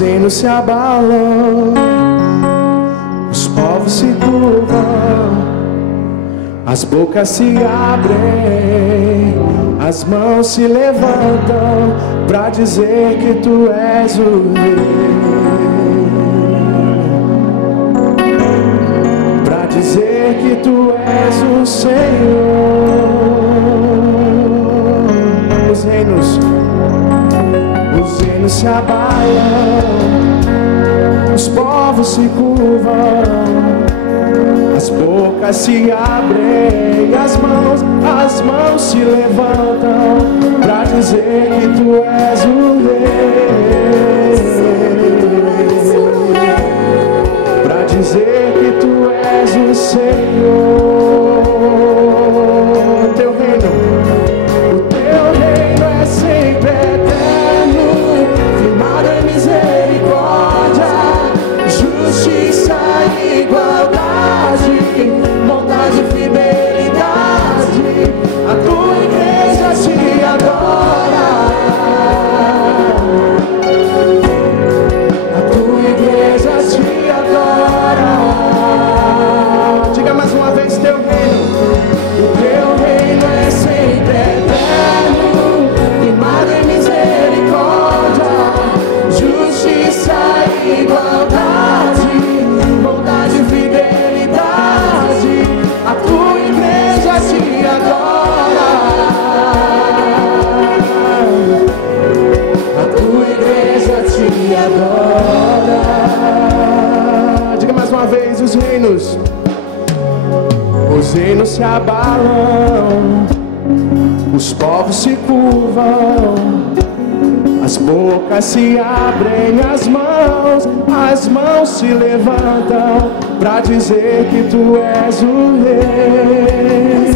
Os reinos se abalam, os povos se curvam, as bocas se abrem, as mãos se levantam pra dizer que tu és o rei, pra dizer que tu és o Senhor. Os reinos se abalam, os povos se curvam, as bocas se abrem, as mãos se levantam pra dizer que tu és o rei, pra dizer que tu és o Senhor. Teu reino é sempre eterno, firmado em misericórdia, justiça e igualdade, bondade e fidelidade. A tua igreja te adora, a tua igreja te adora. Diga mais uma vez: teu reino, o teu reino é sempre eterno, firmado em misericórdia, justiça e igualdade, bondade e fidelidade. A tua igreja te adora, a tua igreja te adora. Diga mais uma vez: os reinos se abalam, os povos se curvam, as bocas se abrem, as mãos se levantam pra dizer que tu és o rei,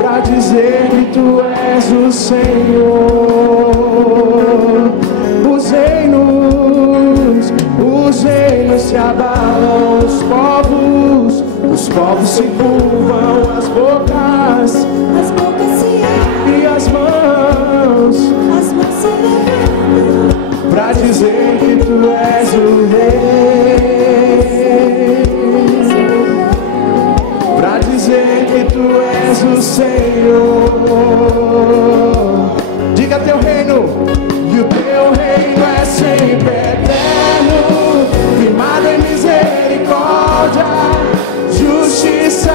pra dizer que tu és o Senhor. Os reinos se abalam, os povos se curvam, as bocas se abrem e as mãos se levantam pra dizer que tu és o rei, pra dizer que tu és o Senhor. Diga: teu reino, e o teu reino é sempre eterno, firmado em misericórdia, justiça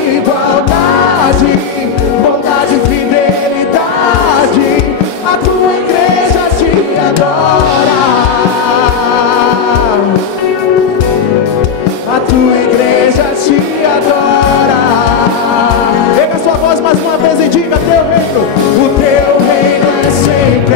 e igualdade, bondade e fidelidade. A tua igreja te adora, a tua igreja te adora. Pega a sua voz mais uma vez e diga: teu reino, o teu reino é sempre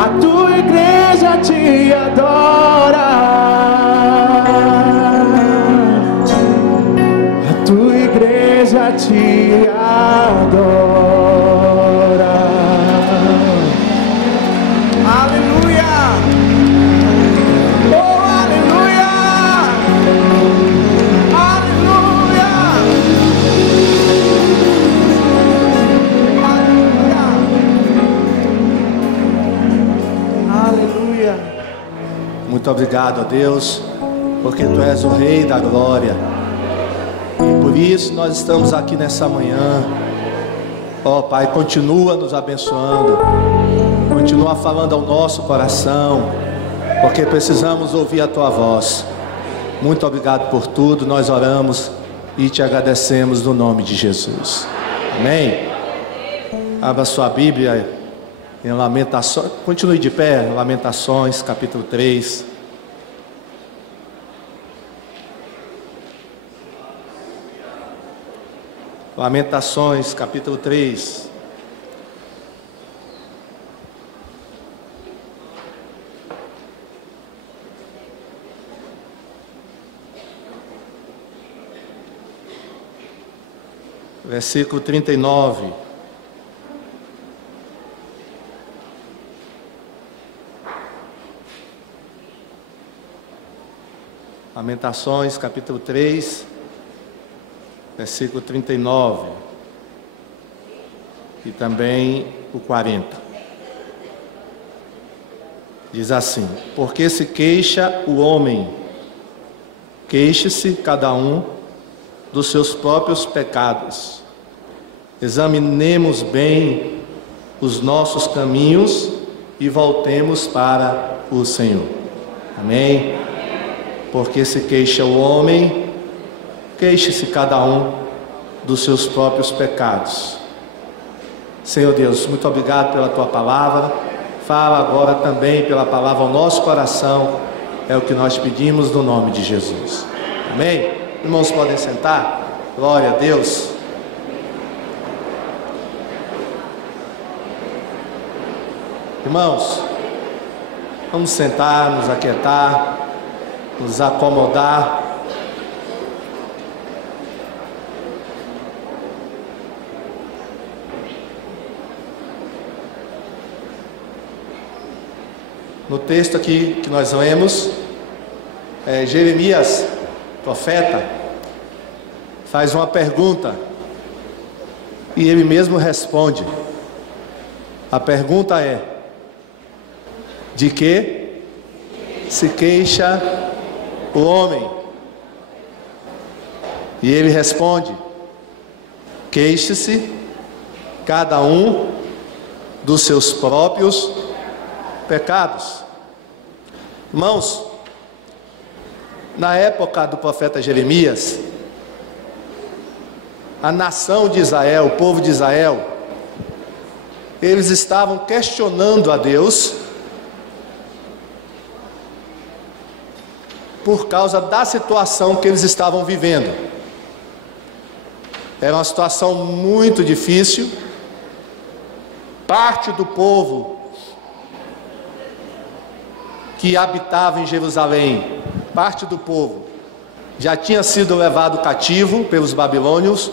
A tua igreja te adora. A tua igreja te adora. Aleluia. Oh, aleluia. Aleluia. Aleluia. Muito obrigado a Deus, porque Tu és o Rei da Glória. E por isso nós estamos aqui nessa manhã. Ó Pai, continua nos abençoando, continua falando ao nosso coração, porque precisamos ouvir a Tua voz. Muito obrigado por tudo, nós oramos e Te agradecemos no nome de Jesus. Amém? Abra sua Bíblia em Lamentações, continue de pé, Lamentações, capítulo 3. Lamentações, capítulo 3. Versículo 39. Lamentações, capítulo 3, versículo 39 e também o 40. Diz assim: porque se queixa o homem, queixe-se cada um dos seus próprios pecados. Examinemos bem os nossos caminhos e voltemos para o Senhor. Amém? Porque se queixa o homem, queixe-se cada um dos seus próprios pecados. Senhor Deus, muito obrigado pela Tua palavra. Fala agora também pela palavra ao nosso coração. É o que nós pedimos no nome de Jesus. Amém? Irmãos, podem sentar? Glória a Deus. Irmãos, vamos sentar, nos aquietar, nos acomodar. No texto aqui que nós lemos, Jeremias, profeta, faz uma pergunta e ele mesmo responde. A pergunta é: de que se queixa o homem? E ele responde: queixe-se cada um dos seus próprios pecados. Irmãos, na época do profeta Jeremias, a nação de Israel, o povo de Israel, eles estavam questionando a Deus por causa da situação que eles estavam vivendo. Era uma situação muito difícil. Parte do povo que habitava em Jerusalém, parte do povo, já tinha sido levado cativo pelos babilônicos,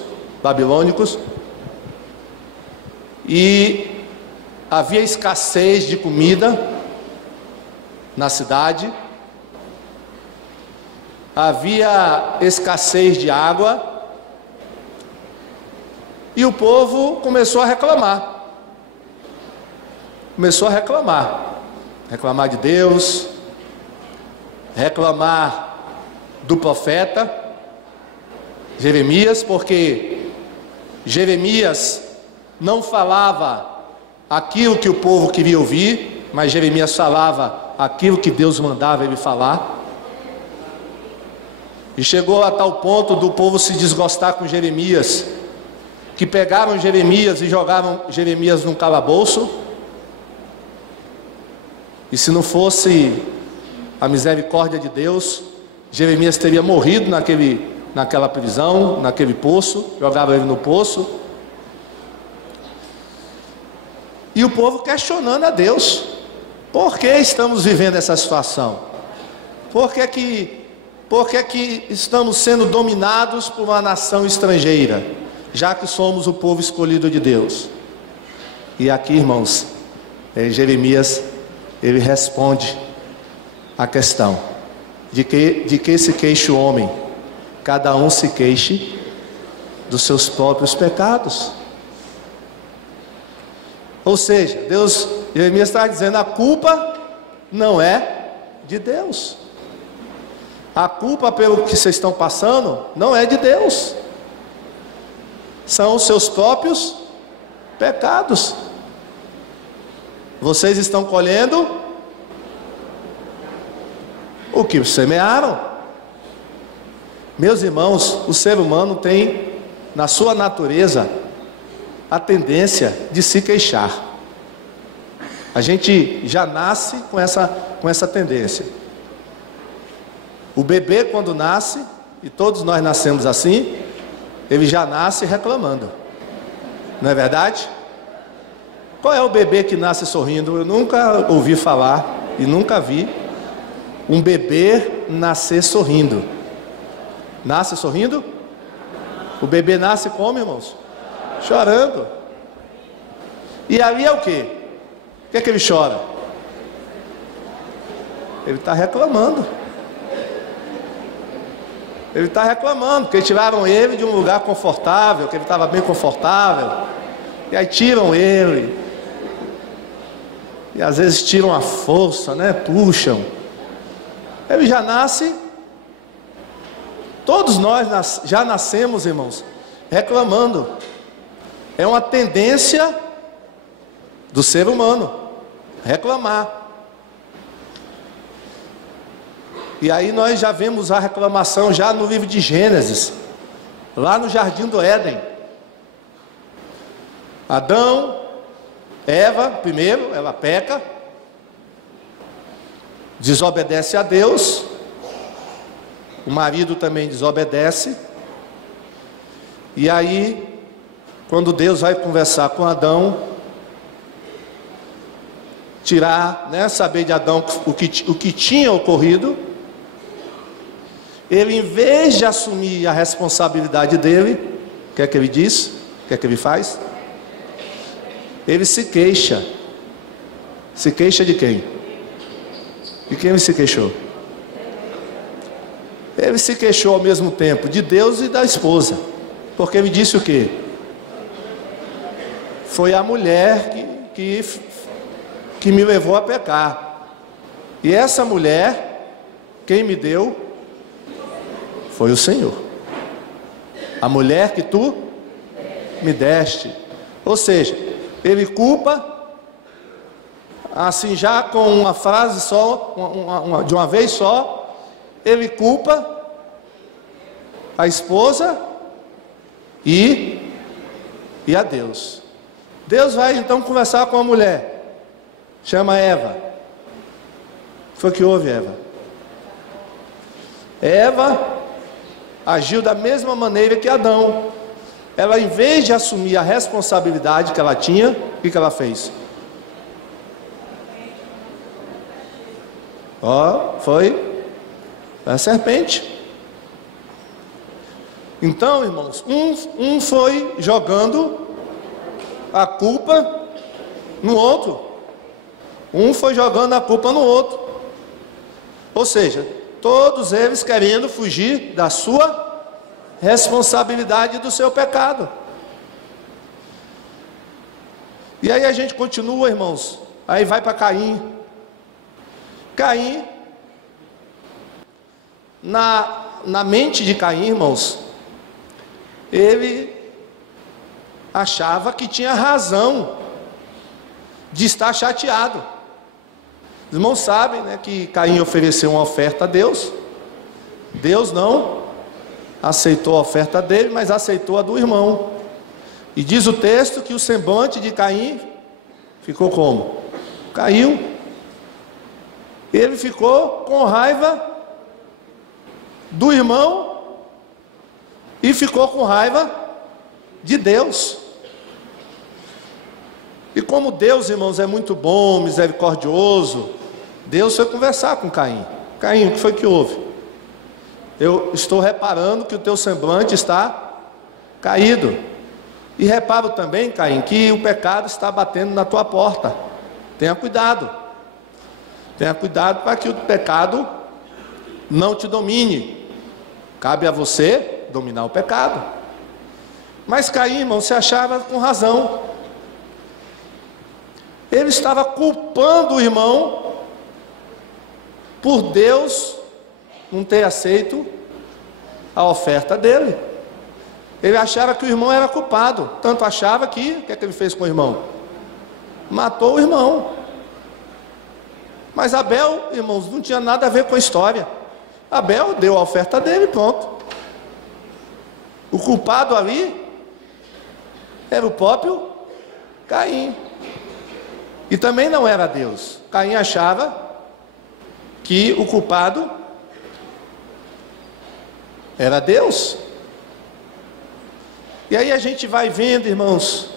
e havia escassez de comida na cidade, havia escassez de água, e o povo começou a reclamar. Reclamar de Deus, reclamar do profeta Jeremias, porque Jeremias não falava aquilo que o povo queria ouvir, mas Jeremias falava aquilo que Deus mandava ele falar. E chegou a tal ponto do povo se desgostar com Jeremias, que pegaram Jeremias e jogaram Jeremias num calabouço. E se não fosse a misericórdia de Deus, Jeremias teria morrido naquela prisão, naquele poço. Jogavam ele no poço. E o povo questionando a Deus: por que estamos vivendo essa situação? Por que que estamos sendo dominados por uma nação estrangeira, já que somos o povo escolhido de Deus? E aqui, irmãos, Jeremias, ele responde a questão de que se queixe o homem. Cada um se queixe dos seus próprios pecados. Ou seja, Jeremias está dizendo: a culpa não é de Deus. A culpa pelo que vocês estão passando não é de Deus. São os seus próprios pecados. Vocês estão colhendo o que semearam. Meus irmãos, o ser humano tem na sua natureza a tendência de se queixar. A gente já nasce com essa tendência. O bebê, quando nasce, e todos nós nascemos assim, ele já nasce reclamando. Não é verdade? Qual é o bebê que nasce sorrindo? Eu nunca ouvi falar e nunca vi um bebê nascer sorrindo. Nasce sorrindo? O bebê nasce como, irmãos? Chorando. E ali é o quê? O que é que ele chora? Ele está reclamando. Ele está reclamando, porque tiraram ele de um lugar confortável, que ele estava bem confortável, e aí tiram ele, e às vezes tiram a força, né? Puxam. Ele já nasce. Todos nós já nascemos, irmãos, reclamando. É uma tendência do ser humano reclamar. E aí nós já vemos a reclamação já no livro de Gênesis, lá no Jardim do Éden. Adão, Eva, primeiro, ela peca, desobedece a Deus. O marido também desobedece. E aí, quando Deus vai conversar com Adão, tirar, né, saber de Adão o que tinha ocorrido, ele, em vez de assumir a responsabilidade dele, o que é que ele diz? O que é que ele faz? Ele se queixa. Se queixa de quem? De quem ele se queixou? Ele se queixou ao mesmo tempo de Deus e da esposa, porque ele disse o quê? Foi a mulher que me levou a pecar. E essa mulher, quem me deu foi o Senhor. A mulher que tu me deste. Ou seja, ele culpa, assim, já com uma frase só, de uma vez só, ele culpa a esposa e a Deus. Deus vai então conversar com a mulher, chama Eva. O que foi que houve, Eva? Eva agiu da mesma maneira que Adão. Ela, em vez de assumir a responsabilidade que ela tinha, o que ela fez? Foi a serpente. Então, irmãos, um foi jogando a culpa no outro. Um foi jogando a culpa no outro. Ou seja, todos eles querendo fugir da sua responsabilidade, do seu pecado. E aí a gente continua, irmãos. Aí vai para Caim. Caim, na mente de Caim, irmãos, ele achava que tinha razão de estar chateado. Os irmãos sabem, né, que Caim ofereceu uma oferta a Deus. Deus não aceitou a oferta dele, mas aceitou a do irmão. E diz o texto que o semblante de Caim ficou como? Caiu. Ele ficou com raiva do irmão e ficou com raiva de Deus. E como Deus, irmãos, é muito bom, misericordioso, Deus foi conversar com Caim. Caim, o que foi que houve? Eu estou reparando que o teu semblante está caído. E reparo também, Caim, que o pecado está batendo na tua porta. Tenha cuidado. Tenha cuidado para que o pecado não te domine. Cabe a você dominar o pecado. Mas Caim, irmão, se achava com razão. Ele estava culpando o irmão por Deus não ter aceito a oferta dele. Ele achava que o irmão era culpado. Tanto achava que, o que é que ele fez com o irmão? Matou o irmão. Mas Abel, irmãos, não tinha nada a ver com a história. Abel deu a oferta dele, pronto. O culpado ali era o próprio Caim. E também não era Deus. Caim achava que o culpado era Deus. E aí a gente vai vendo, irmãos,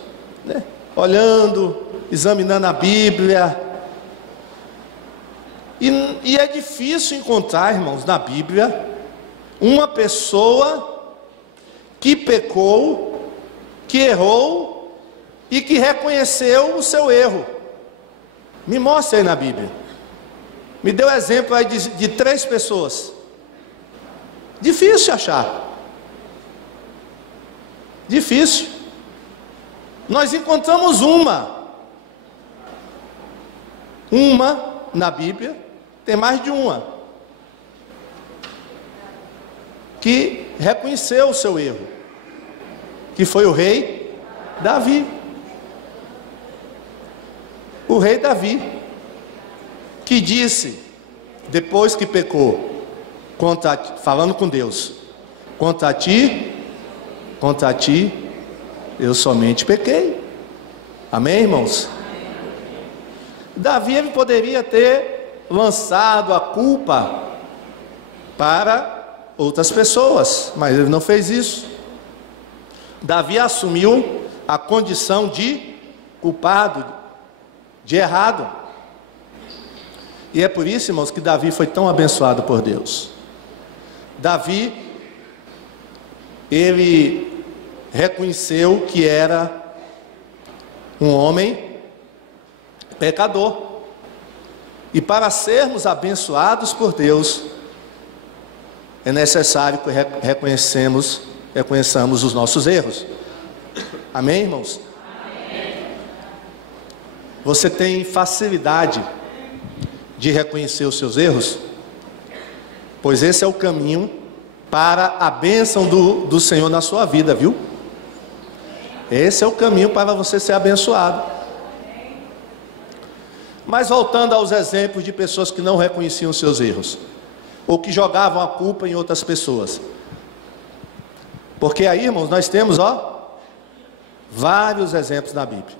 né? Olhando, examinando a Bíblia. E é difícil encontrar, irmãos, na Bíblia, uma pessoa que pecou, que errou e que reconheceu o seu erro. Me mostre aí na Bíblia. Me dê um exemplo aí de 3 pessoas. Difícil achar. Difícil. Nós encontramos uma na Bíblia, tem mais de uma, que reconheceu o seu erro, que foi o rei Davi. O rei Davi, que disse, depois que pecou, falando com Deus, contra ti, eu somente pequei. Amém, irmãos? Davi, ele poderia ter lançado a culpa para outras pessoas, mas ele não fez isso. Davi assumiu a condição de culpado, de errado. E é por isso, irmãos, que Davi foi tão abençoado por Deus. Davi, ele reconheceu que era um homem pecador. E para sermos abençoados por Deus, é necessário que reconheçamos os nossos erros. Amém, irmãos? Amém. Você tem facilidade de reconhecer os seus erros? Pois esse é o caminho para a bênção do Senhor na sua vida, viu? Esse é o caminho para você ser abençoado. Mas voltando aos exemplos de pessoas que não reconheciam seus erros, ou que jogavam a culpa em outras pessoas. Porque aí, irmãos, nós temos, vários exemplos na Bíblia.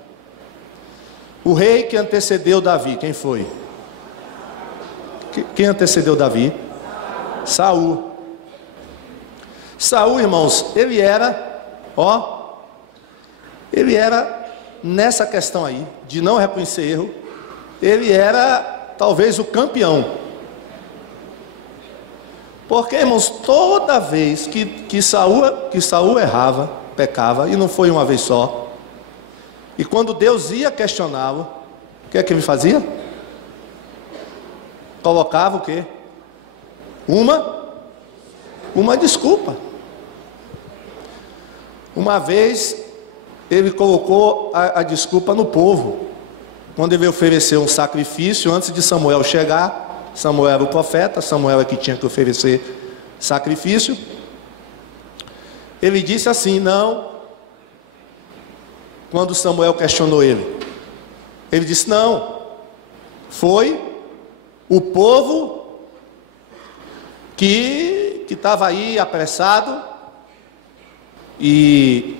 O rei que antecedeu Davi, quem foi? Quem antecedeu Davi? Saul. Saul, irmãos, ele era nessa questão aí, de não reconhecer erro, ele era talvez o campeão. Porque, irmãos, toda vez que Saul errava, pecava, e não foi uma vez só, e quando Deus ia questioná-lo, o que é que ele fazia? Colocava o quê? Uma desculpa. Uma vez ele colocou a desculpa no povo. Quando ele ofereceu um sacrifício, antes de Samuel chegar, Samuel era o profeta, Samuel é que tinha que oferecer sacrifício. Ele disse assim, não. Quando Samuel questionou ele disse, não, foi o povo que estava aí apressado e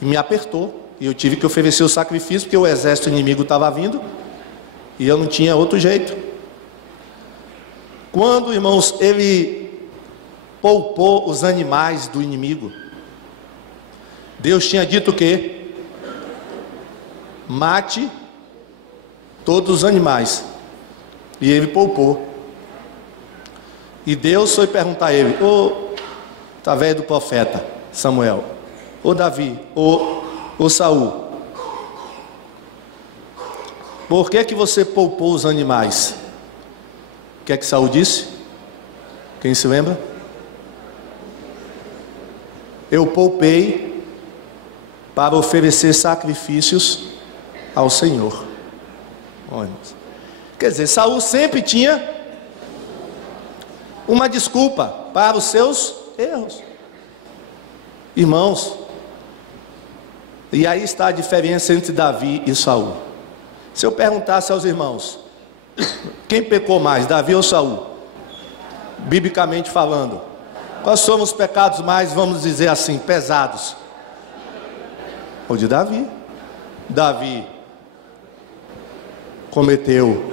me apertou. E eu tive que oferecer o sacrifício, porque o exército inimigo estava vindo, e eu não tinha outro jeito. Quando, irmãos, ele poupou os animais do inimigo, Deus tinha dito o quê? mate todos os animais. E ele poupou. E Deus foi perguntar a ele: através do profeta Samuel, Davi, Saul, por que você poupou os animais? O que é que Saul disse? Quem se lembra? Eu poupei para oferecer sacrifícios ao Senhor. Quer dizer, Saul sempre tinha uma desculpa para os seus erros. Irmãos, e aí está a diferença entre Davi e Saul. Se eu perguntasse aos irmãos, quem pecou mais, Davi ou Saul? Biblicamente falando, quais foram os pecados mais, vamos dizer assim, pesados? O de Davi. Davi cometeu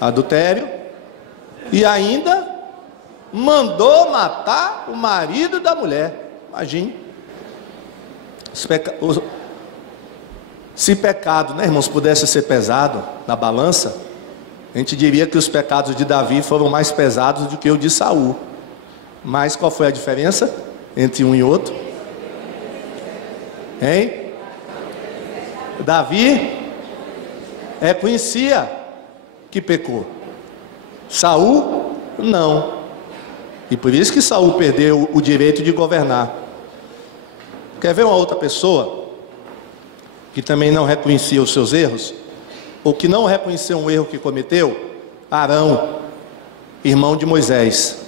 adultério e ainda mandou matar o marido da mulher. Imagine. Se pecado, né, irmãos, pudesse ser pesado na balança, a gente diria que os pecados de Davi foram mais pesados do que o de Saul. Mas qual foi a diferença entre um e outro? Hein? Davi reconhecia que pecou. Saul não. E por isso que Saul perdeu o direito de governar. Quer ver uma outra pessoa que também não reconhecia os seus erros, ou que não reconheceu um erro que cometeu? Arão, irmão de Moisés.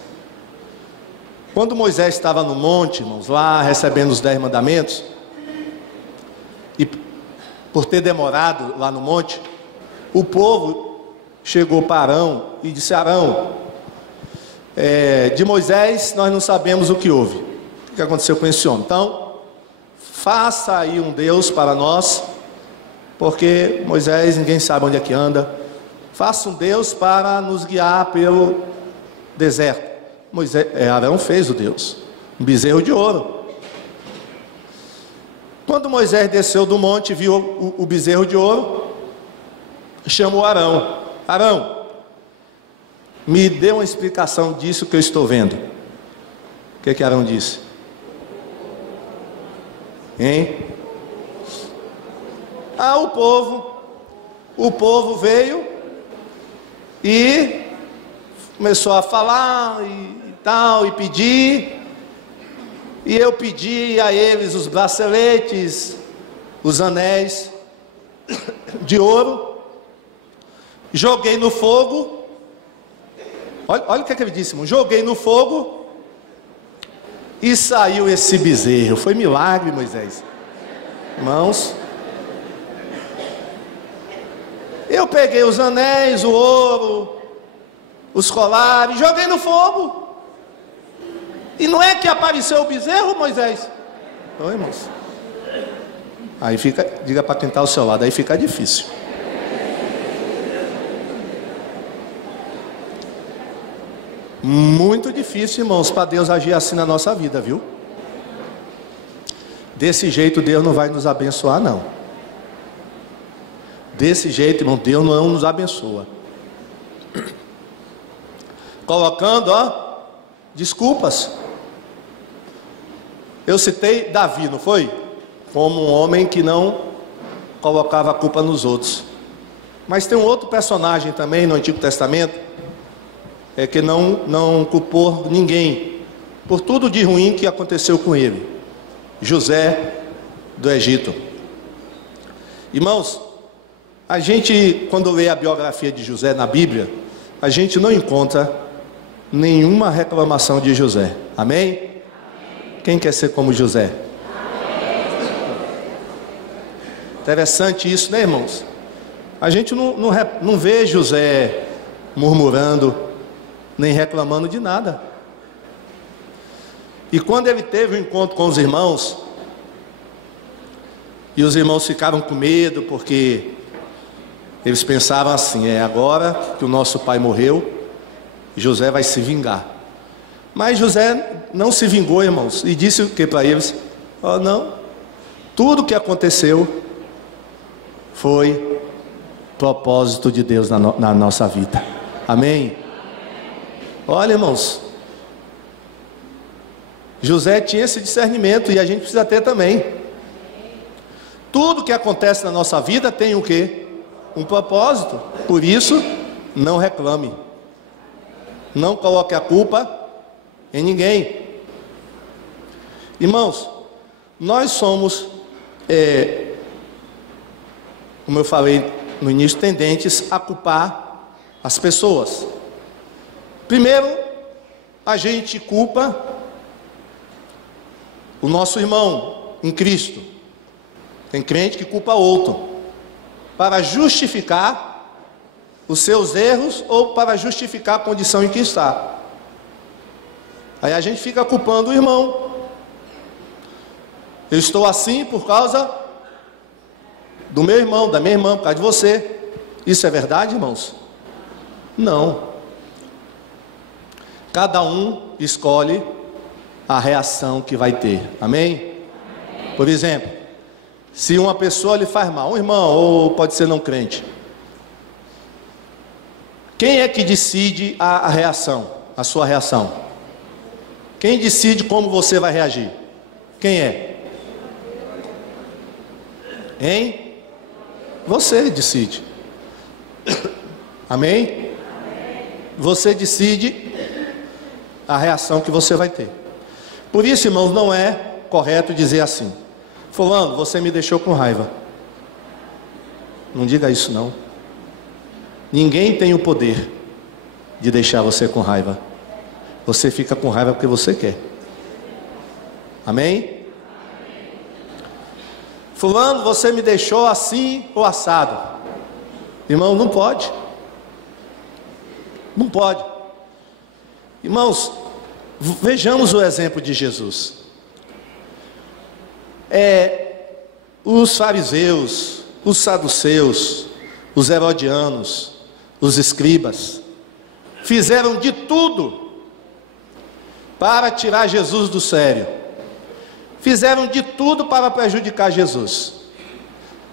Quando Moisés estava no monte, irmãos, lá recebendo os 10 mandamentos, e por ter demorado lá no monte, o povo chegou para Arão e disse: Arão, de Moisés nós não sabemos o que houve, o que aconteceu com esse homem. Então, faça aí um Deus para nós, porque Moisés ninguém sabe onde é que anda. Faça um Deus para nos guiar pelo deserto. Arão fez o Deus, um bezerro de ouro. Quando Moisés desceu do monte, viu o bezerro de ouro, chamou Arão: Arão, me dê uma explicação disso que eu estou vendo. O que Arão disse? Hein? O povo veio e começou a falar e tal, e pedir. E eu pedi a eles os braceletes, os anéis de ouro, joguei no fogo. Olha o que ele disse, irmão. Joguei no fogo e saiu esse bezerro. Foi milagre, Moisés. Irmãos, eu peguei os anéis, o ouro, os colares, joguei no fogo. E não é que apareceu o bezerro, Moisés? Não, irmãos. Aí fica, diga para quem está ao seu lado, aí fica difícil. Muito difícil, irmãos, para Deus agir assim na nossa vida, viu? Desse jeito Deus não vai nos abençoar, não. Desse jeito, irmão, Deus não nos abençoa. Colocando, desculpas. Eu citei Davi, não foi? Como um homem que não colocava a culpa nos outros. Mas tem um outro personagem também no Antigo Testamento, que não culpou ninguém por tudo de ruim que aconteceu com ele. José do Egito. Irmãos, a gente, quando lê a biografia de José na Bíblia, a gente não encontra nenhuma reclamação de José. Amém? Quem quer ser como José? Interessante isso, né, irmãos? A gente não vê José murmurando, nem reclamando de nada. E quando ele teve um encontro com os irmãos, e os irmãos ficaram com medo, porque eles pensavam assim: agora que o nosso pai morreu, José vai se vingar. Mas José não se vingou, irmãos, e disse o que para eles? Não, tudo que aconteceu foi propósito de Deus na nossa vida. Amém? Olha, irmãos, José tinha esse discernimento e a gente precisa ter também. Tudo que acontece na nossa vida tem o quê? Um propósito. Por isso, não reclame. Não coloque a culpa em ninguém. Irmãos, nós somos, como eu falei no início, tendentes a culpar as pessoas. Primeiro, a gente culpa o nosso irmão em Cristo. Tem crente que culpa outro para justificar os seus erros ou para justificar a condição em que está. Aí a gente fica culpando o irmão. Eu estou assim por causa do meu irmão, da minha irmã, por causa de você. Isso é verdade, irmãos? Não. Cada um escolhe a reação que vai ter. Amém? Por exemplo, se uma pessoa lhe faz mal, um irmão, ou pode ser não crente, quem é que decide a reação, a sua reação? Quem decide como você vai reagir? Quem é? Hein? Você decide. Amém? Você decide a reação que você vai ter. Por isso, irmãos, não é correto dizer assim: fulano, você me deixou com raiva. Não diga isso não. Ninguém tem o poder de deixar você com raiva. Você fica com raiva porque você quer. Amém? Fulano, você me deixou assim ou assado. Irmão, não pode. Não pode. Irmãos, vejamos o exemplo de Jesus. Os fariseus, os saduceus, os herodianos, os escribas, fizeram de tudo para tirar Jesus do sério. Fizeram de tudo para prejudicar Jesus.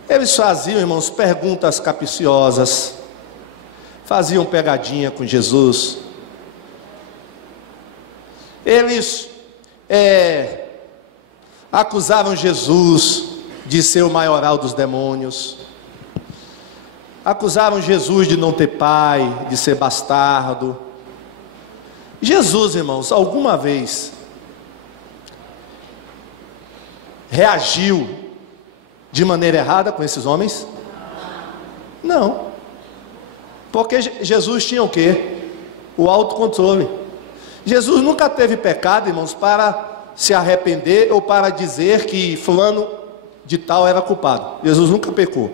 Eles faziam, irmãos, perguntas capciosas, faziam pegadinha com Jesus. Eles acusavam Jesus de ser o maioral dos demônios. Acusaram Jesus de não ter pai, de ser bastardo. Jesus, irmãos, alguma vez reagiu de maneira errada com esses homens? Não. Porque Jesus tinha o quê? O autocontrole. Jesus nunca teve pecado, irmãos, para se arrepender ou para dizer que fulano de tal era culpado. Jesus nunca pecou.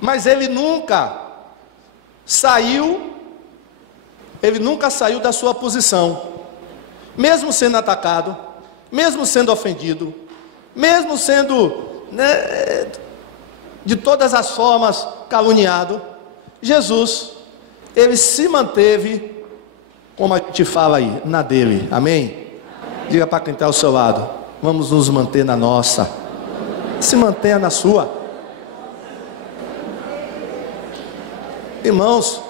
Mas ele nunca saiu da sua posição. Mesmo sendo atacado, mesmo sendo ofendido, mesmo sendo, de todas as formas caluniado, Jesus, ele se manteve, como a gente fala aí, na dele. Amém? Diga para quem está ao seu lado: vamos nos manter na nossa. Se mantenha na sua. Irmãos,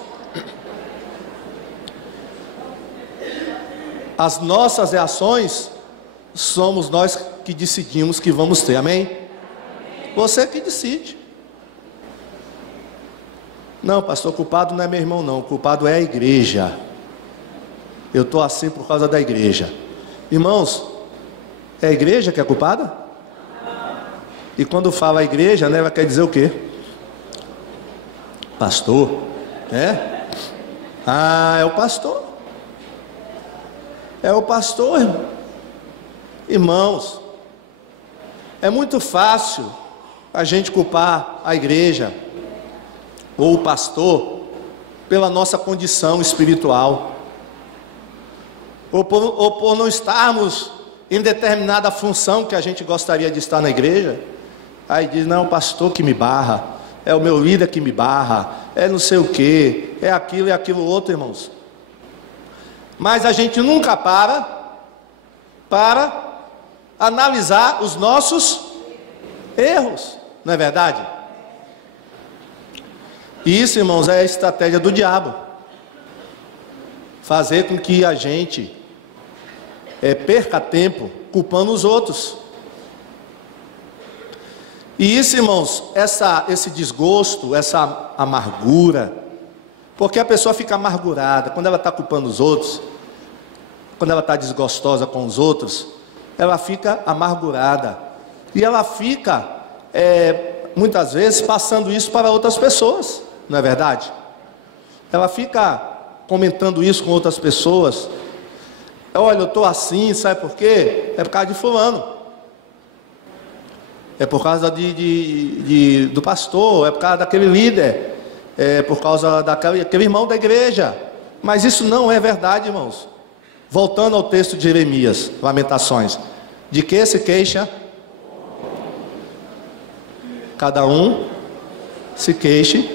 as nossas reações somos nós que decidimos que vamos ter. Amém? Você que decide. Não, pastor, culpado não é meu irmão não, o culpado é a igreja. Eu estou assim por causa da igreja. Irmãos, é a igreja que é culpada? E quando fala a igreja, ela quer dizer o quê? Pastor, é o pastor. É o pastor, irmão. Irmãos, é muito fácil a gente culpar a igreja ou o pastor pela nossa condição espiritual, ou por não estarmos em determinada função que a gente gostaria de estar na igreja. Aí diz: não, é o pastor que me barra, é o meu líder que me barra, é não sei o que, é aquilo e aquilo outro, irmãos. Mas a gente nunca para analisar os nossos erros. Não é verdade? E isso, irmãos, é a estratégia do diabo. Fazer com que a gente perca tempo culpando os outros. E isso, irmãos, esse desgosto, essa amargura, porque a pessoa fica amargurada quando ela está culpando os outros, quando ela está desgostosa com os outros, ela fica amargurada. E ela fica, muitas vezes, passando isso para outras pessoas, não é verdade? Ela fica comentando isso com outras pessoas. Olha, eu estou assim, sabe por quê? É por causa de fulano. É por causa do pastor, é por causa daquele líder, é por causa daquele irmão da igreja. Mas isso não é verdade, irmãos. Voltando ao texto de Jeremias, Lamentações. De que se queixa? Cada um se queixe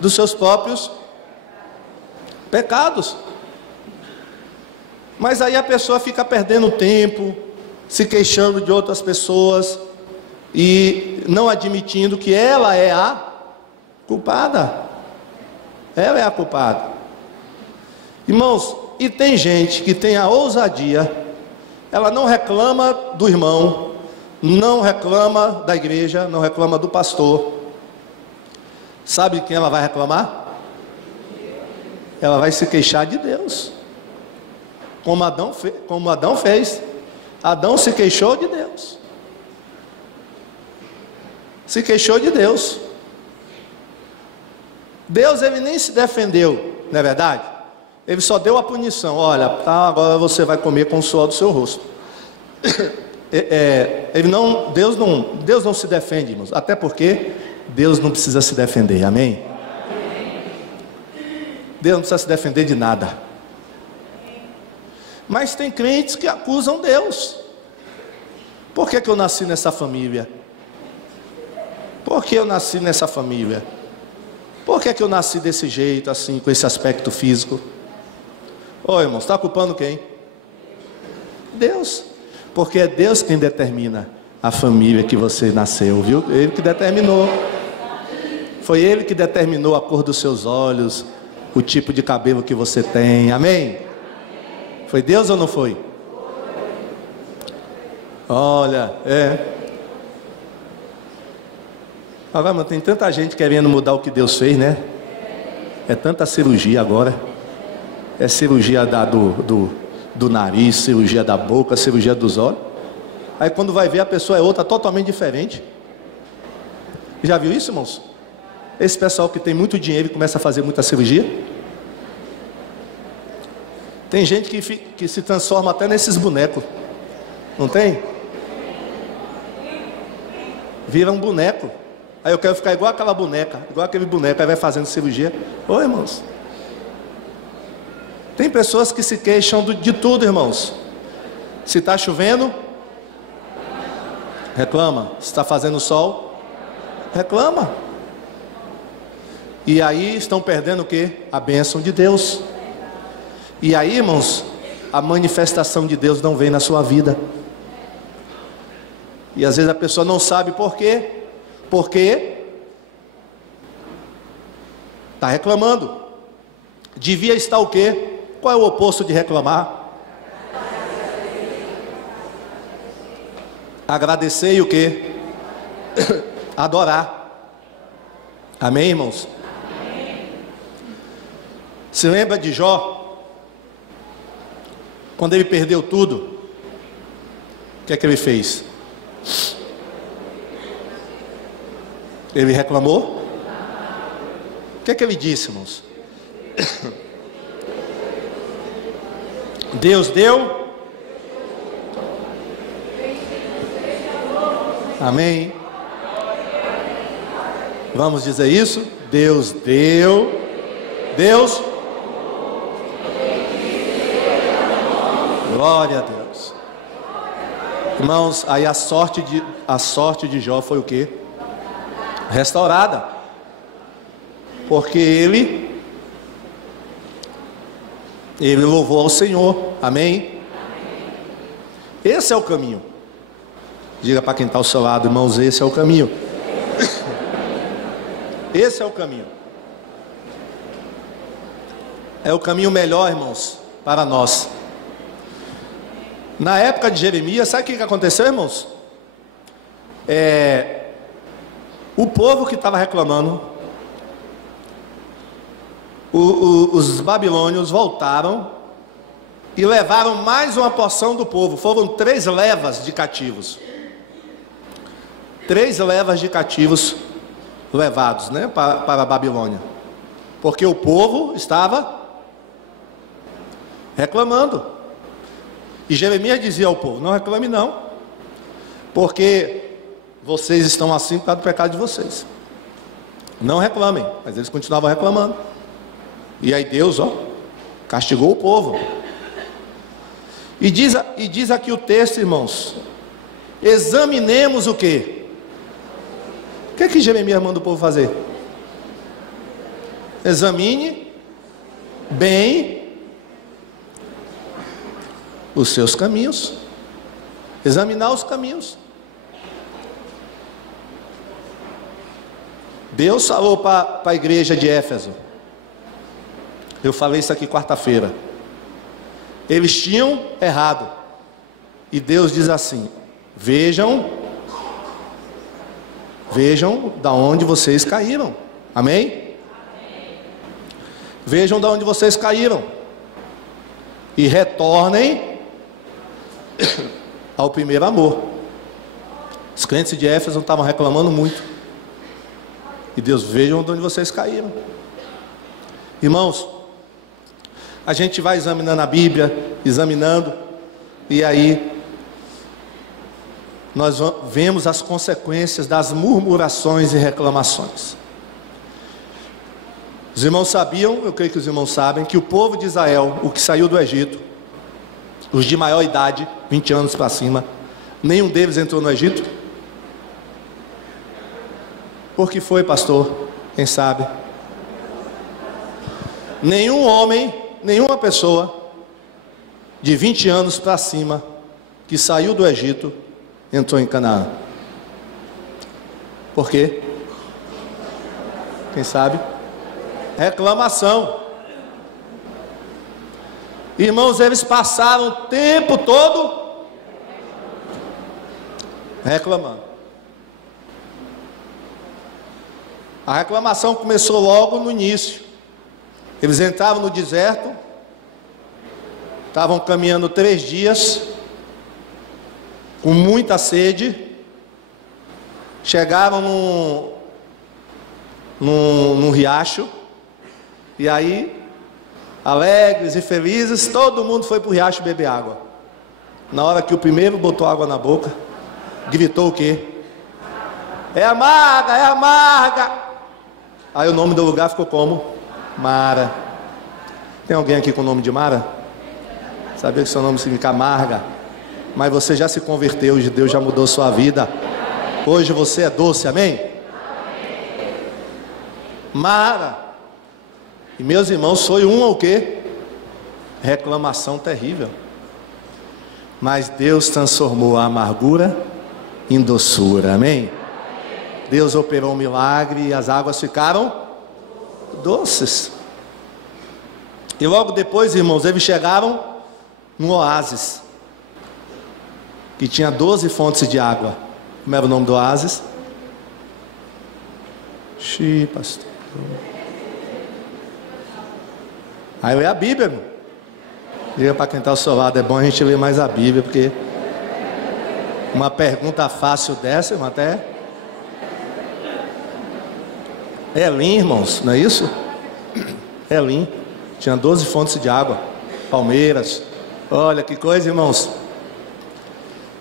dos seus próprios pecados. Mas aí a pessoa fica perdendo tempo, se queixando de outras pessoas e não admitindo que ela é a culpada. Ela é a culpada. Irmãos, e tem gente que tem a ousadia, ela não reclama do irmão, não reclama da igreja, não reclama do pastor. Sabe de quem ela vai reclamar? Ela vai se queixar de Deus. Como Adão fez. Adão se queixou de Deus. Se queixou de Deus. Deus, ele nem se defendeu, não é verdade? Ele só deu a punição. Olha, tá, agora você vai comer com o suor do seu rosto. Deus não se defende, irmãos. Até porque Deus não precisa se defender, amém? Deus não precisa se defender de nada. Mas tem crentes que acusam Deus. Por que eu nasci nessa família? Por que eu nasci nessa família? Por que eu nasci desse jeito, assim, com esse aspecto físico? Ô irmãos, está culpando quem? Deus. Porque é Deus quem determina a família que você nasceu, viu? Ele que determinou. Foi Ele que determinou a cor dos seus olhos, o tipo de cabelo que você tem, amém? Foi Deus ou não foi? Olha, agora, mano, tem tanta gente querendo mudar o que Deus fez, né? É tanta cirurgia agora. É cirurgia do nariz, cirurgia da boca, cirurgia dos olhos. Aí quando vai ver, a pessoa é outra, totalmente diferente. Já viu isso, irmãos? Esse pessoal que tem muito dinheiro e começa a fazer muita cirurgia. Tem gente que se transforma até nesses bonecos. Não tem? Vira um boneco. Aí eu quero ficar igual aquela boneca, igual aquele boneco, aí vai fazendo cirurgia. Ô irmãos, tem pessoas que se queixam de tudo, irmãos. Se está chovendo, reclama. Se está fazendo sol, reclama. E aí estão perdendo o quê? A bênção de Deus. E aí, irmãos, a manifestação de Deus não vem na sua vida. E às vezes a pessoa não sabe por quê. Porque está reclamando. Devia estar o quê? Qual é o oposto de reclamar? Agradecer e o quê? Adorar. Amém, irmãos? Amém. Se lembra de Jó? Quando ele perdeu tudo, o que é que ele fez? Ele reclamou? O que é que ele disse, irmãos? Deus deu? Amém? Vamos dizer isso? Deus deu. Deus? Glória a Deus. Irmãos, aí a sorte de Jó foi o quê? Restaurada. Porque ele louvou ao Senhor. Amém? Esse é o caminho. Diga para quem está ao seu lado, irmãos, esse é o caminho. Esse é o caminho. É o caminho melhor, irmãos, para nós. Na época de Jeremias, sabe o que aconteceu, irmãos? O povo que estava reclamando, os babilônios voltaram e levaram mais uma porção do povo. Foram 3 levas de cativos. 3 levas de cativos levados, né, para a Babilônia. Porque o povo estava reclamando. E Jeremias dizia ao povo: não reclame não, porque vocês estão assim por causa do pecado de vocês. Não reclamem. Mas eles continuavam reclamando. E aí Deus, castigou o povo. E diz aqui o texto, irmãos: examinemos o quê? O que é que Jeremias manda o povo fazer? Examine bem os seus caminhos. Examinar os caminhos. Deus falou para a igreja de Éfeso. Eu falei isso aqui quarta-feira. Eles tinham errado. E Deus diz assim: vejam da onde vocês caíram. Amém? Vejam da onde vocês caíram e retornem ao primeiro amor. Os crentes de Éfeso estavam reclamando muito. E Deus: vejam de onde vocês caíram. Irmãos, a gente vai examinando a Bíblia, e aí nós vemos as consequências das murmurações e reclamações. Os irmãos sabiam, eu creio que os irmãos sabem, que o povo de Israel, o que saiu do Egito, os de maior idade, 20 anos para cima, nenhum deles entrou no Egito. Por que foi, pastor? Quem sabe? Nenhum homem, nenhuma pessoa de 20 anos para cima que saiu do Egito entrou em Canaã. Por quê? Quem sabe? Reclamação. Irmãos, eles passaram o tempo todo reclamando. A reclamação começou logo no início. Eles entravam no deserto, estavam caminhando 3 dias, com muita sede, chegavam num riacho, e aí, alegres e felizes, todo mundo foi para o riacho beber água. Na hora que o primeiro botou água na boca, gritou o quê? É amarga, é amarga. Aí o nome do lugar ficou como? Mara. Tem alguém aqui com o nome de Mara? Sabia que seu nome significa amarga? Mas você já se converteu, de Deus já mudou sua vida. Hoje você é doce, amém? Mara. E meus irmãos, foi o quê? Reclamação terrível. Mas Deus transformou a amargura em doçura, amém? Deus operou um milagre e as águas ficaram doces. E logo depois, irmãos, eles chegaram num oásis que tinha 12 fontes de água. Como era o nome do oásis? Pastor. Aí lê a Bíblia, irmão. Diga para quem está ao seu lado: é bom a gente ler mais a Bíblia, porque uma pergunta fácil dessa, irmão, até Elim, irmãos, não é isso? Elim tinha 12 fontes de água. Palmeiras, olha que coisa, irmãos.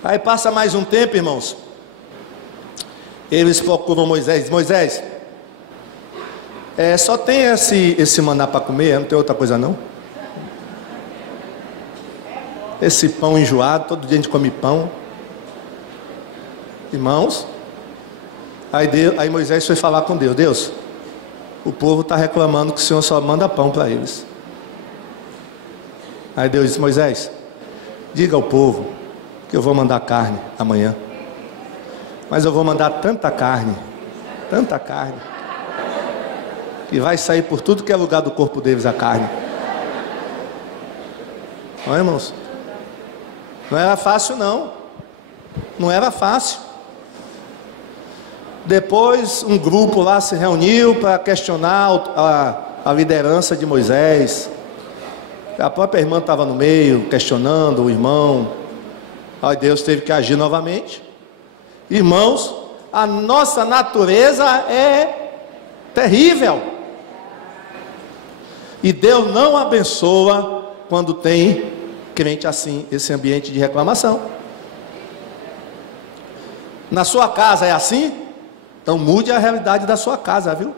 Aí passa mais um tempo, irmãos. Eles procuram Moisés. Moisés, só tem esse maná para comer, não tem outra coisa não? Esse pão enjoado, todo dia a gente come pão. Irmãos, aí Moisés foi falar com Deus: Deus, o povo está reclamando que o Senhor só manda pão para eles. Aí Deus disse: Moisés, diga ao povo que eu vou mandar carne amanhã. Mas eu vou mandar tanta carne, que vai sair por tudo que é lugar do corpo deles a carne. Não, irmãos? Não era fácil, não. Não era fácil. Depois um grupo lá se reuniu para questionar a liderança de Moisés. A própria irmã estava no meio, questionando o irmão. Aí Deus teve que agir novamente. Irmãos, a nossa natureza é terrível. E Deus não abençoa quando tem crente assim, esse ambiente de reclamação. Na sua casa é assim? Então mude a realidade da sua casa, viu?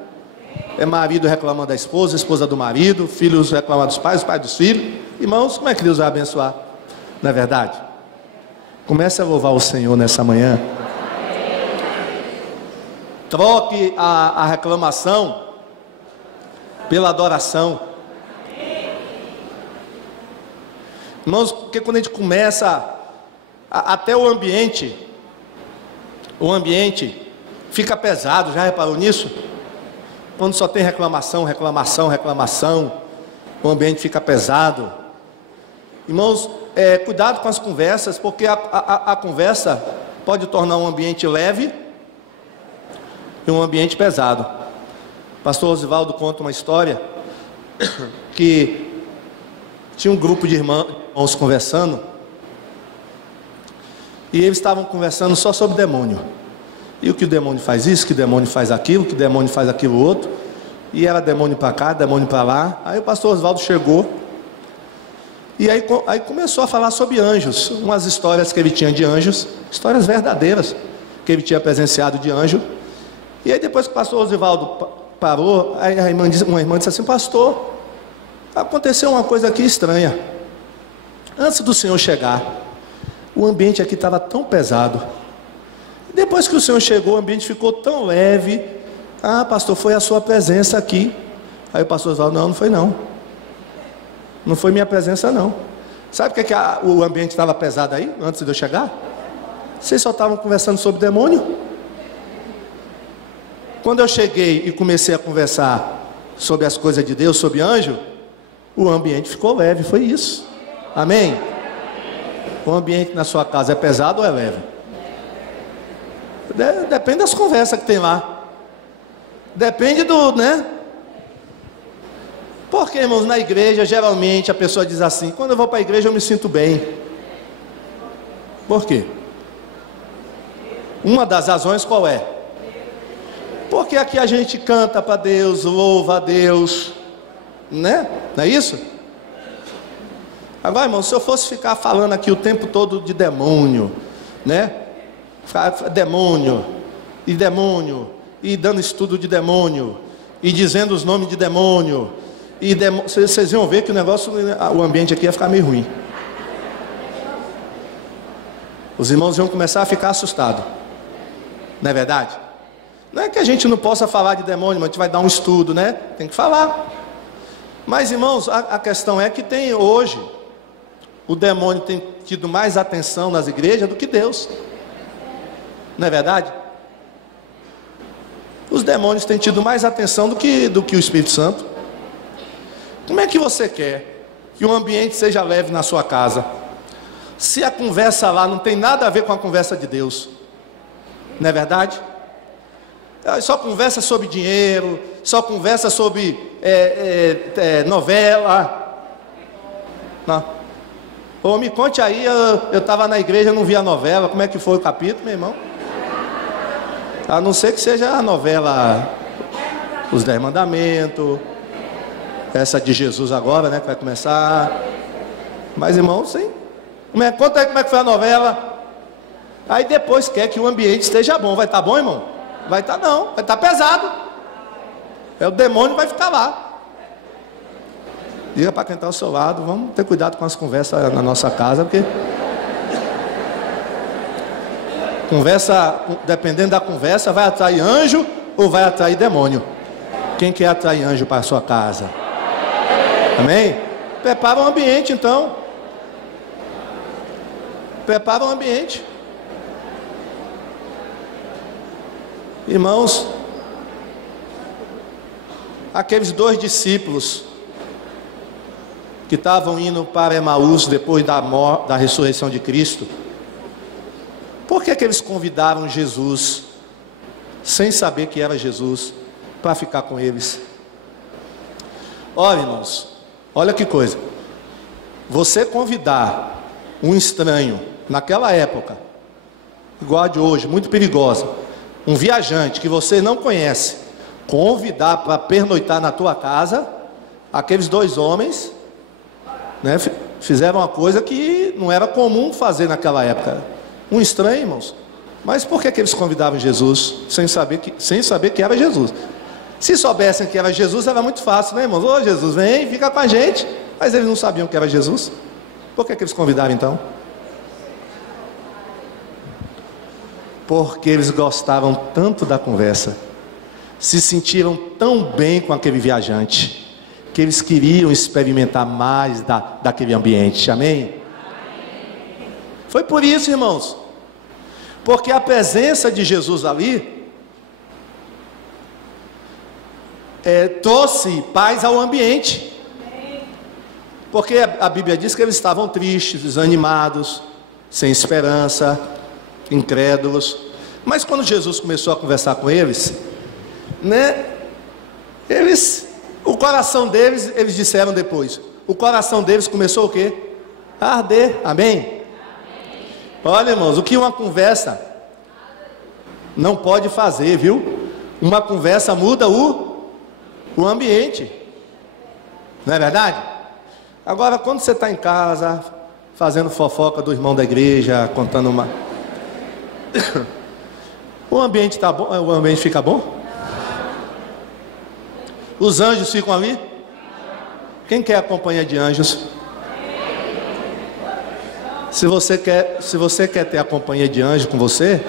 É marido reclamando da esposa, esposa do marido, filhos reclamando dos pais, pais dos filhos. Irmãos, como é que Deus vai abençoar? Não é verdade? Comece a louvar o Senhor nessa manhã. Troque a reclamação pela adoração. Irmãos, porque quando a gente começa, até o ambiente fica pesado, já reparou nisso? Quando só tem reclamação, o ambiente fica pesado. Irmãos, cuidado com as conversas, porque a conversa pode tornar um ambiente leve e um ambiente pesado. O pastor Osivaldo conta uma história que tinha um grupo de irmãos conversando, e eles estavam conversando só sobre demônio. E o que o demônio faz isso, que o demônio faz aquilo, que o demônio faz aquilo outro. E era demônio para cá, demônio para lá. Aí o pastor Oswaldo chegou. E aí começou a falar sobre anjos. Umas histórias que ele tinha de anjos. Histórias verdadeiras que ele tinha presenciado de anjo. E aí depois que o pastor Oswaldo parou, aí uma irmã disse assim: pastor, aconteceu uma coisa aqui estranha. Antes do senhor chegar, o ambiente aqui estava tão pesado. Depois que o senhor chegou, o ambiente ficou tão leve. Ah, pastor, foi a sua presença aqui. Aí o pastor falou: não foi não. Não foi minha presença não. Sabe por que o ambiente estava pesado aí, antes de eu chegar? Vocês só estavam conversando sobre demônio. Quando eu cheguei e comecei a conversar sobre as coisas de Deus, sobre anjo, o ambiente ficou leve, foi isso. Amém? O ambiente na sua casa é pesado ou é leve? Depende das conversas que tem lá. Depende do, né? Porque, irmãos, na igreja, geralmente a pessoa diz assim: quando eu vou para a igreja eu me sinto bem. Por quê? Uma das razões qual é? Porque aqui a gente canta para Deus, louva a Deus, né? Não é isso? Agora, irmão, se eu fosse ficar falando aqui o tempo todo de demônio, né? Demônio, e dando estudo de demônio, e dizendo os nomes de demônio, vocês iam ver que o ambiente aqui ia ficar meio ruim. Os irmãos iam começar a ficar assustados. Não é verdade? Não é que a gente não possa falar de demônio, mas a gente vai dar um estudo, né? Tem que falar. Mas, irmãos, a questão é que tem hoje, o demônio tem tido mais atenção nas igrejas do que Deus. Não é verdade? Os demônios têm tido mais atenção do que o Espírito Santo. Como é que você quer que o ambiente seja leve na sua casa, se a conversa lá não tem nada a ver com a conversa de Deus? Não é verdade? Só conversa sobre dinheiro, só conversa sobre novela. Não. Ou me conte aí, eu estava na igreja, não vi a novela, como é que foi o capítulo, meu irmão? A não ser que seja a novela Os 10 Mandamentos, essa de Jesus agora, né, que vai começar. Mas, irmão, sim. Conta aí como é que foi a novela. Aí depois quer que o ambiente esteja bom. Vai estar bom, irmão? Vai estar não, vai estar pesado. O demônio vai ficar lá. Diga para quem está ao seu lado: vamos ter cuidado com as conversas na nossa casa, porque conversa, dependendo da conversa, vai atrair anjo ou vai atrair demônio. Quem quer atrair anjo para a sua casa? Amém? Prepara o ambiente, então. Prepara o ambiente. Irmãos, aqueles 2 discípulos que estavam indo para Emaús depois da ressurreição de Cristo, por que eles convidaram Jesus, sem saber que era Jesus, para ficar com eles? Olha, irmãos, olha que coisa. Você convidar um estranho, naquela época, igual a de hoje, muito perigosa, um viajante que você não conhece, convidar para pernoitar na tua casa, aqueles 2 homens, né, fizeram uma coisa que não era comum fazer naquela época. Um estranho, irmãos. Mas por que eles convidavam Jesus sem saber que era Jesus? Se soubessem que era Jesus, era muito fácil, né, irmãos? Ô Jesus, vem, fica com a gente. Mas eles não sabiam que era Jesus. Por que eles convidaram então? Porque eles gostavam tanto da conversa, se sentiram tão bem com aquele viajante, que eles queriam experimentar mais daquele ambiente. Amém? Foi por isso, irmãos, porque a presença de Jesus ali trouxe paz ao ambiente. Porque a Bíblia diz que eles estavam tristes, desanimados, sem esperança, incrédulos. Mas quando Jesus começou a conversar com eles, né, o coração deles, eles disseram depois, o coração deles começou o quê? A arder. Amém? Olha, irmãos, o que uma conversa não pode fazer, viu? Uma conversa muda o ambiente. Não é verdade? Agora, quando você está em casa, fazendo fofoca do irmão da igreja, contando uma... o ambiente está bom? O ambiente fica bom? Os anjos ficam ali? Quem quer a companhia de anjos? Se você quer ter a companhia de anjo com você,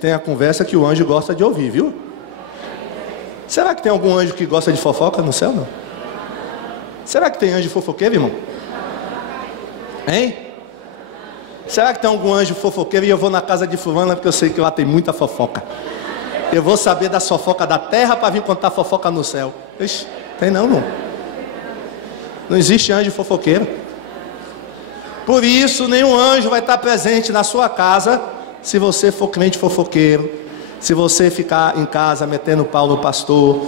tenha a conversa que o anjo gosta de ouvir, viu? Será que tem algum anjo que gosta de fofoca no céu, não? Será que tem anjo fofoqueiro, irmão? Hein? Será que tem algum anjo fofoqueiro e eu vou na casa de fulana porque eu sei que lá tem muita fofoca? Eu vou saber da fofoca da terra para vir contar fofoca no céu. Ixi, tem não, irmão. Não existe anjo fofoqueiro. Por isso, nenhum anjo vai estar presente na sua casa se você for crente fofoqueiro. Se você ficar em casa metendo pau no pastor,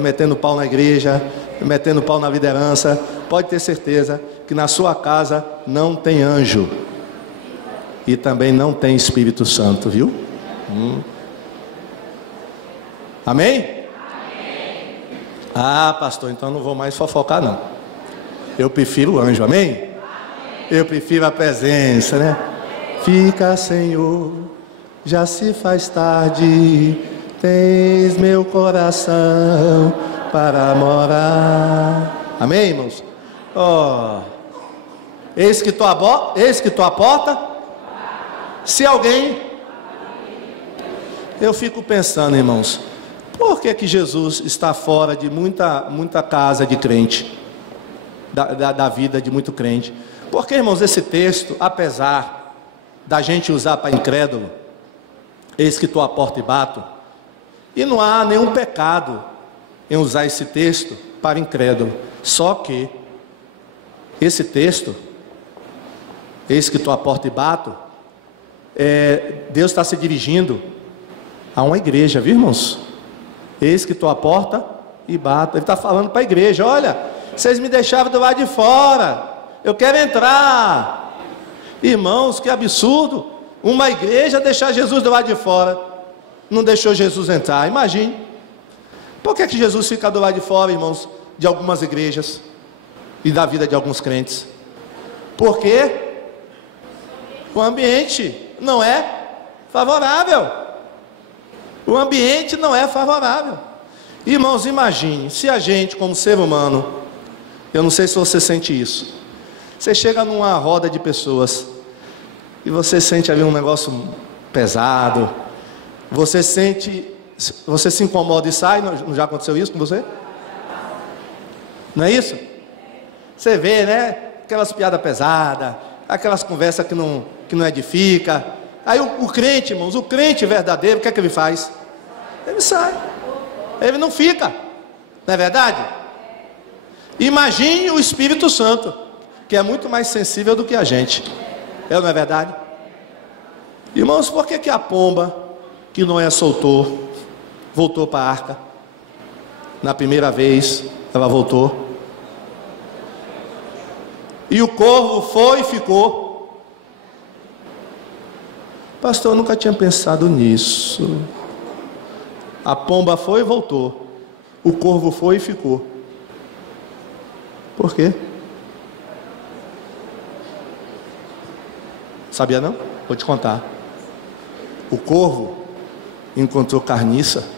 metendo pau na igreja, metendo pau na liderança, pode ter certeza que na sua casa não tem anjo. E também não tem Espírito Santo, viu? Amém? Amém? Ah, pastor, então não vou mais fofocar não. Eu prefiro o anjo, amém? Amém? Eu prefiro a presença, né? Fica, Senhor, já se faz tarde, tens meu coração para morar. Amém, irmãos? Oh, eis que tua porta. Se alguém... Eu fico pensando, irmãos, por que Jesus está fora de muita casa de crente, da vida de muito crente? Porque, irmãos, esse texto, apesar da gente usar para incrédulo, eis que estou à porta e bato, e não há nenhum pecado em usar esse texto para incrédulo, só que esse texto, eis que estou à porta e bato, Deus está se dirigindo a uma igreja, viu, irmãos? Eis que estou à porta e bato. Ele está falando para a igreja: olha, vocês me deixaram do lado de fora, eu quero entrar. Irmãos, que absurdo, uma igreja deixar Jesus do lado de fora, não deixou Jesus entrar. Imagine, por que Jesus fica do lado de fora, irmãos, de algumas igrejas e da vida de alguns crentes? Porque o ambiente não é favorável. O ambiente não é favorável. Irmãos, imagine, se a gente, como ser humano, eu não sei se você sente isso, você chega numa roda de pessoas e você sente ali um negócio pesado, você se incomoda e sai. Não já aconteceu isso com você? Não é isso? Você vê, né, aquelas piadas pesadas, aquelas conversas que não edifica. Aí o crente, irmãos, o crente verdadeiro, o que é que ele faz? Ele sai. Ele não fica, não é verdade? Imagine o Espírito Santo, que é muito mais sensível do que a gente. Não é verdade? Irmãos, por que a pomba, que Noé soltou, voltou para a arca? Na primeira vez, ela voltou. E o corvo foi e ficou. Pastor, eu nunca tinha pensado nisso. A pomba foi e voltou. O corvo foi e ficou. Por quê? Sabia não? Vou te contar. O corvo encontrou carniça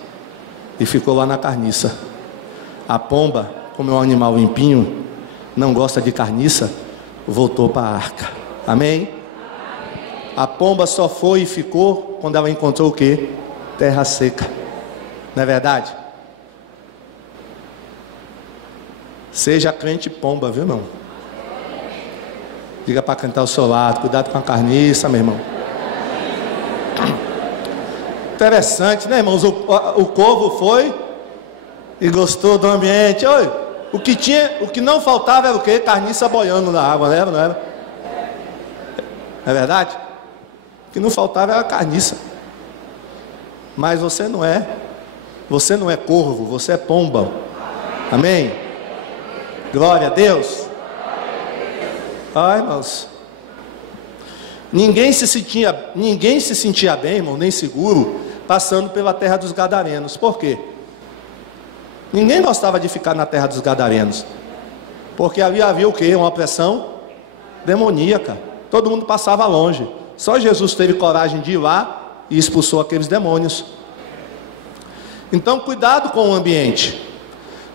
e ficou lá na carniça. A pomba, como é um animal limpinho, não gosta de carniça, voltou para a arca. Amém? A pomba só foi e ficou quando ela encontrou o quê? Terra seca. Não é verdade? Seja crente pomba, viu, irmão? Diga para cantar ao seu lado, cuidado com a carniça, meu irmão. Interessante, né, irmãos? O corvo foi e gostou do ambiente. Oi, o que não faltava era o quê? Carniça boiando na água, não era? Não é verdade? O que não faltava era carniça. Mas você não é corvo, você é pomba. Amém? Glória a Deus. Ai, irmãos, ninguém se sentia bem, irmão, nem seguro, passando pela terra dos Gadarenos. Por quê? Ninguém gostava de ficar na terra dos Gadarenos, porque ali havia o quê? Uma opressão demoníaca. Todo mundo passava longe. Só Jesus teve coragem de ir lá e expulsou aqueles demônios. Então, cuidado com o ambiente,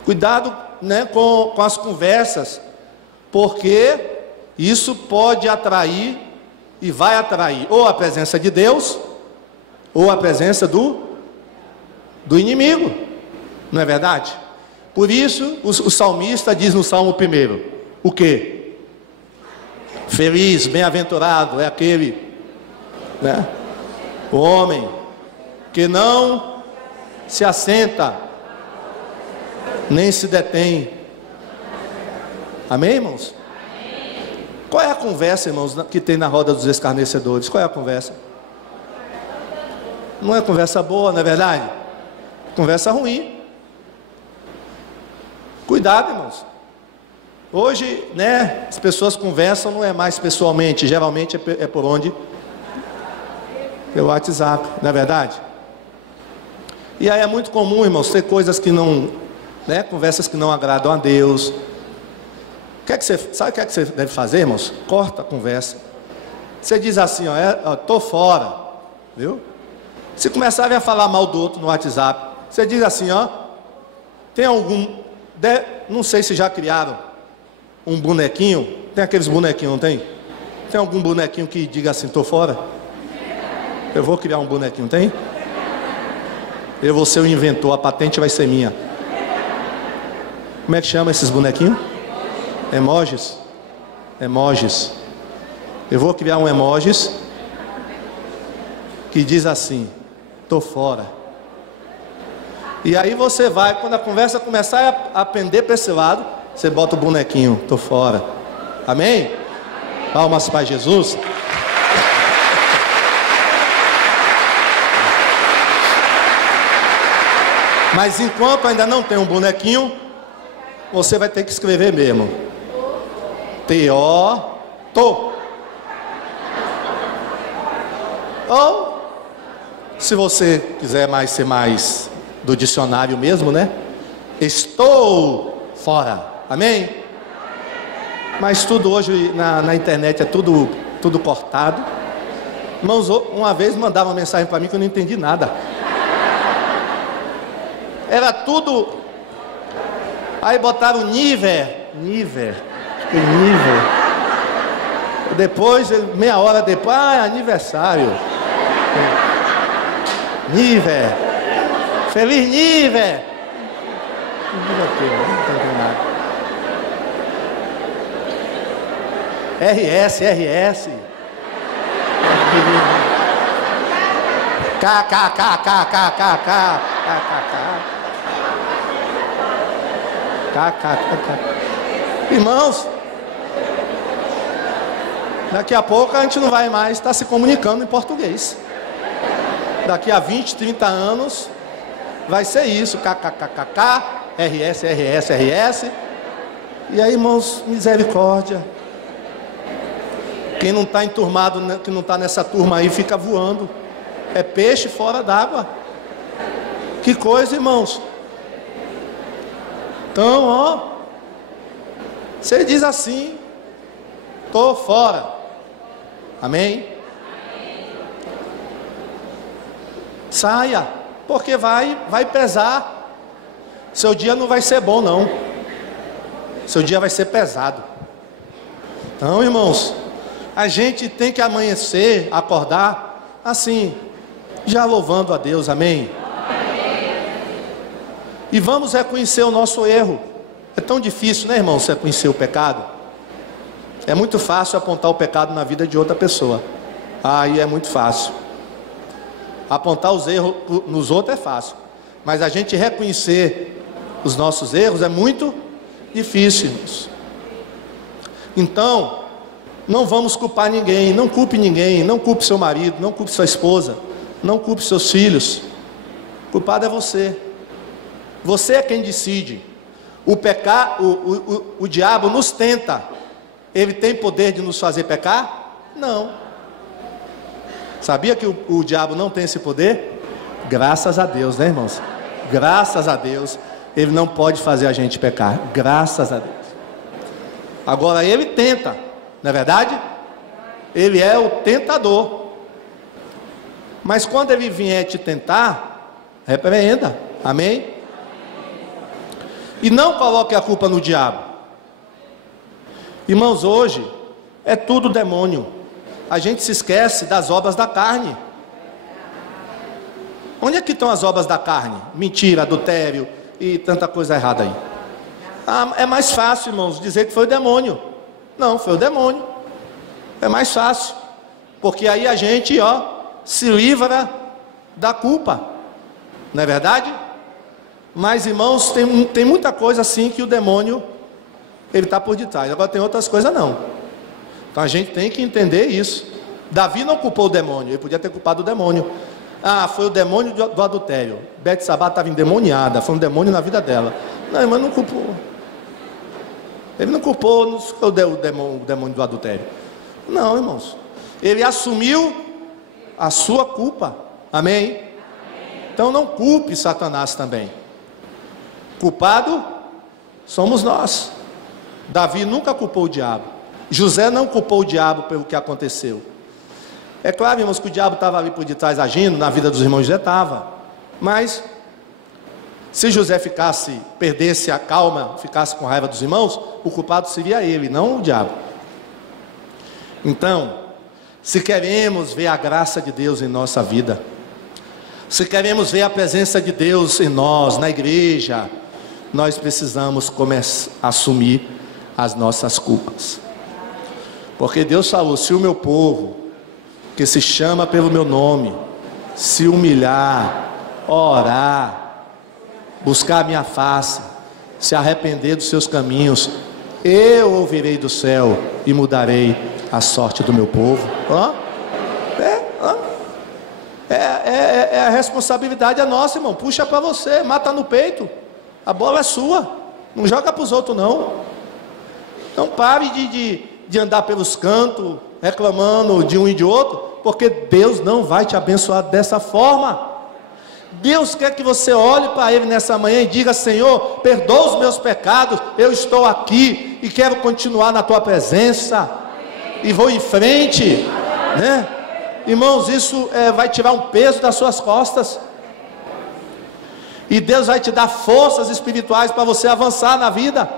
cuidado, né, com as conversas, porque isso pode atrair e vai atrair ou a presença de Deus ou a presença do inimigo, não é verdade? Por isso o salmista diz no Salmo 1, o que? Feliz, bem-aventurado é aquele, né, o homem que não se assenta nem se detém. Amém, irmãos? Qual é a conversa, irmãos, que tem na roda dos escarnecedores? Qual é a conversa? Não é conversa boa, não é verdade? Conversa ruim. Cuidado, irmãos. Hoje, né, as pessoas conversam, não é mais pessoalmente, geralmente é por onde? Pelo WhatsApp, não é verdade? E aí é muito comum, irmãos, ter coisas que não, né, conversas que não agradam a Deus. Sabe o que é que você deve fazer, irmãos? Corta a conversa. Você diz assim, tô fora, viu? Se começarem a falar mal do outro no WhatsApp, você diz assim, tem algum, não sei se já criaram um bonequinho, tem aqueles bonequinhos, não tem? Tem algum bonequinho que diga assim, tô fora? Eu vou criar um bonequinho, tem? Eu vou ser o inventor, a patente vai ser minha. Como é que chama esses bonequinhos? Emojis? Emojis. Eu vou criar um emojis que diz assim, tô fora. E aí você vai, quando a conversa começar a pender para esse lado, você bota o bonequinho, tô fora. Amém? Palmas para Jesus. Mas enquanto ainda não tem um bonequinho, você vai ter que escrever mesmo. Tô. Ou, se você quiser ser mais do dicionário mesmo, né? Estou fora. Amém? Mas tudo hoje na internet é tudo cortado. Irmãos, uma vez mandaram uma mensagem para mim que eu não entendi nada. Era tudo. Aí botaram nível. Depois, meia hora depois, aniversário. Nível. Feliz nível. Não tem nada. RS. KKKKKKKKK. Irmãos, daqui a pouco a gente não vai mais estar se comunicando em português. Daqui a 20, 30 anos vai ser isso, kkkk, RS, RS, RS. E aí, irmãos, misericórdia. Quem não está enturmado, que não está nessa turma aí, fica voando. É peixe fora d'água. Que coisa, irmãos. Então, ó, você diz assim: estou fora. Amém? Saia, porque vai pesar. Seu dia não vai ser bom, não. Seu dia vai ser pesado. Então, irmãos, a gente tem que amanhecer, acordar assim, já louvando a Deus, amém? E vamos reconhecer o nosso erro. É tão difícil, né, irmão, você reconhecer o pecado? É muito fácil apontar o pecado na vida de outra pessoa. Aí é muito fácil. Apontar os erros nos outros é fácil, mas a gente reconhecer os nossos erros é muito difícil, irmãos. Então, não vamos culpar ninguém. Não culpe ninguém. Não culpe seu marido, não culpe sua esposa, não culpe seus filhos. O culpado é você. Você é quem decide. O diabo nos tenta. Ele tem poder de nos fazer pecar? Não. Sabia que o diabo não tem esse poder? Graças a Deus, né, irmãos? Graças a Deus, ele não pode fazer a gente pecar. Graças a Deus. Agora ele tenta, não é verdade? Ele é o tentador. Mas quando ele vier te tentar, repreenda. Amém? E não coloque a culpa no diabo. Irmãos, hoje é tudo demônio. A gente se esquece das obras da carne. Onde é que estão as obras da carne? Mentira, adultério e tanta coisa errada aí. É mais fácil, irmãos, dizer que foi o demônio. Não, foi o demônio. É mais fácil, porque aí a gente, se livra da culpa. Não é verdade? Mas, irmãos, tem muita coisa assim que o demônio, ele está por detrás. Agora tem outras coisas não. Então a gente tem que entender isso. Davi não culpou o demônio, ele podia ter culpado o demônio. Foi o demônio do adultério. Betsabá estava endemoniada, foi um demônio na vida dela. Não, irmão, não culpou. Ele não culpou o demônio do adultério. Não, irmãos. Ele assumiu a sua culpa. Amém? Então não culpe Satanás também. Culpado somos nós. Davi nunca culpou o diabo. José não culpou o diabo pelo que aconteceu. É claro, irmãos, que o diabo estava ali por detrás agindo, na vida dos irmãos José estava. Mas, se José perdesse a calma, ficasse com raiva dos irmãos, o culpado seria ele, não o diabo. Então, se queremos ver a graça de Deus em nossa vida, se queremos ver a presença de Deus em nós, na igreja, nós precisamos começar a assumir as nossas culpas. Porque Deus falou: se o meu povo, que se chama pelo meu nome, se humilhar, orar, buscar a minha face, se arrepender dos seus caminhos, eu ouvirei do céu e mudarei a sorte do meu povo. A responsabilidade é nossa, irmão. Puxa para você, mata no peito. A bola é sua, não joga para os outros não. Não pare de andar pelos cantos reclamando de um e de outro, porque Deus não vai te abençoar dessa forma. Deus quer que você olhe para Ele nessa manhã e diga: Senhor, perdoa os meus pecados, eu estou aqui e quero continuar na Tua presença, e vou em frente, né? Irmãos, isso vai tirar um peso das suas costas, e Deus vai te dar forças espirituais para você avançar na vida.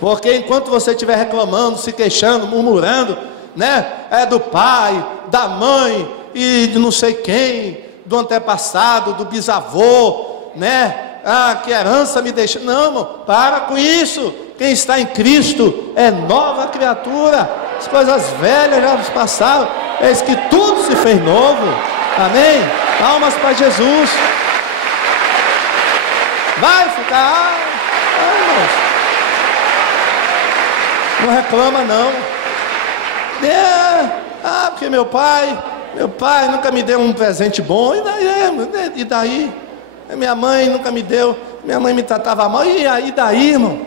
Porque enquanto você estiver reclamando, se queixando, murmurando, né? Do pai, da mãe e de não sei quem, do antepassado, do bisavô, né? Que herança me deixa. Não, irmão, para com isso. Quem está em Cristo é nova criatura. As coisas velhas já passaram, eis que tudo se fez novo. Amém? Palmas para Jesus. Vai ficar. Não reclama não. Porque meu pai nunca me deu um presente bom. E daí? Minha mãe nunca me deu. Minha mãe me tratava mal. E daí, irmão?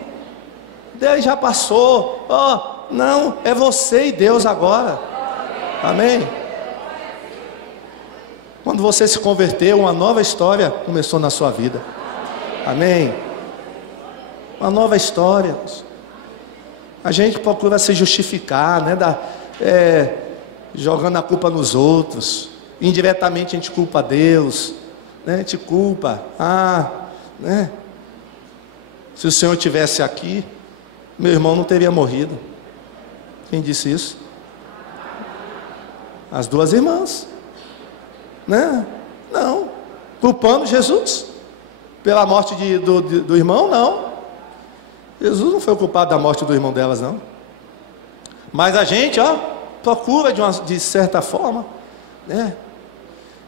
Daí já passou. Não, é você e Deus agora. Amém? Quando você se converteu, uma nova história começou na sua vida. Amém? Uma nova história. A gente procura se justificar, né? Jogando a culpa nos outros. Indiretamente a gente culpa Deus, né? A gente culpa. Né? Se o Senhor estivesse aqui, meu irmão não teria morrido. Quem disse isso? As duas irmãs, né? Não, culpando Jesus pela morte do irmão, não. Jesus não foi o culpado da morte do irmão delas, não. Mas a gente, procura de certa forma, né?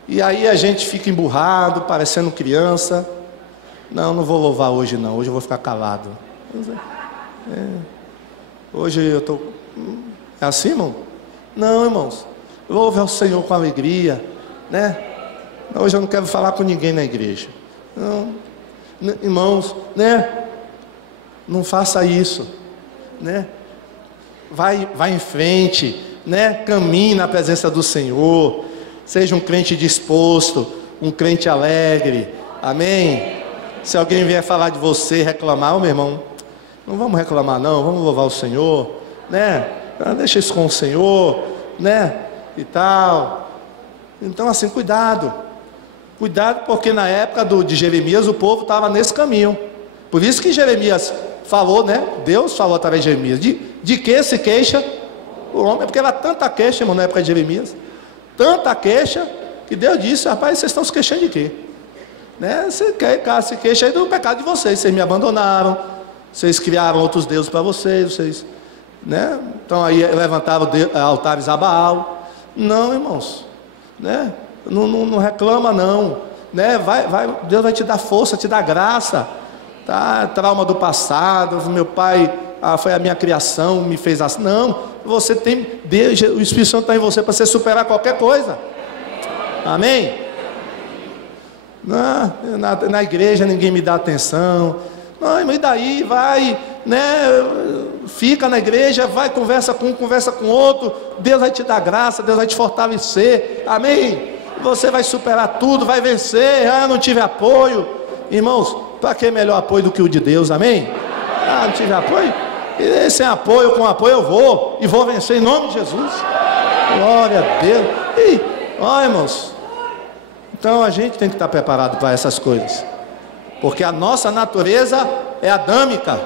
E aí a gente fica emburrado, parecendo criança. Não vou louvar hoje não, hoje eu vou ficar calado. Hoje eu estou... É assim, irmão? Não, irmãos, louve ao Senhor com alegria, né? Hoje eu não quero falar com ninguém na igreja. Não, irmãos, né? Não faça isso, né? Vai em frente, né? Caminhe na presença do Senhor. Seja um crente disposto, um crente alegre. Amém? Se alguém vier falar de você, reclamar, meu irmão, não vamos reclamar não, vamos louvar o Senhor, né? Deixa isso com o Senhor, né? E tal. Então assim, cuidado, porque na época de Jeremias o povo estava nesse caminho. Por isso que Jeremias falou, né? Deus falou através de Jeremias. De que se queixa o homem? Porque era tanta queixa, irmão, na época de Jeremias. Tanta queixa, que Deus disse: rapaz, vocês estão se queixando de quê? Né? Você se queixa aí do pecado de vocês me abandonaram, vocês criaram outros deuses para vocês, né? Então aí levantaram altares a Baal. Não, irmãos, né? Não reclama não, né? Deus vai te dar força, te dar graça, tá? Trauma do passado, meu pai, foi a minha criação, me fez assim. Não, você tem Deus, o Espírito Santo está em você para você superar qualquer coisa. Amém? Na igreja ninguém me dá atenção. Não, mas e daí? Vai, né? Fica na igreja, vai, conversa com um, conversa com outro. Deus vai te dar graça, Deus vai te fortalecer. Amém? Você vai superar tudo, vai vencer. Não tive apoio. Irmãos, para que melhor apoio do que o de Deus? Amém? Não tive apoio? E sem apoio, com apoio eu vou. E vou vencer em nome de Jesus. Glória a Deus. Irmãos, então a gente tem que estar preparado para essas coisas, porque a nossa natureza é adâmica.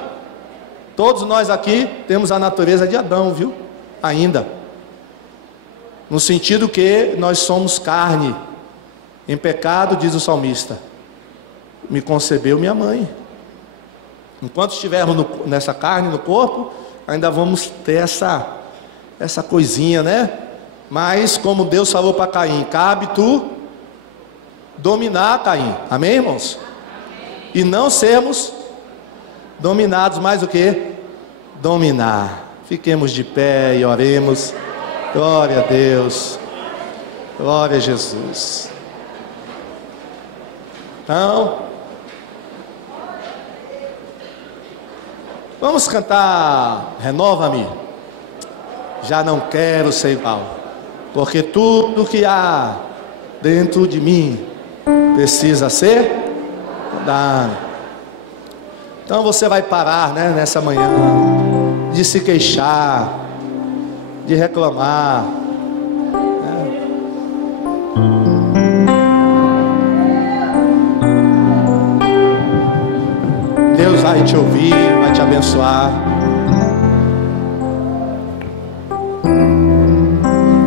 Todos nós aqui temos a natureza de Adão, viu? Ainda, no sentido que nós somos carne em pecado, diz o salmista: me concebeu minha mãe. Enquanto estivermos nessa carne, no corpo, ainda vamos ter essa coisinha, né? Mas como Deus falou para Caim: cabe tu dominar, Caim. Amém, irmãos? Amém. E não sermos dominados, mais o que? Dominar. Fiquemos de pé e oremos. Glória a Deus. Glória a Jesus. Então, vamos cantar Renova-me. Já não quero ser igual, porque tudo que há dentro de mim precisa ser mudado. Então você vai parar, né, nessa manhã, de se queixar, de reclamar, né? Deus vai te ouvir, vai te abençoar.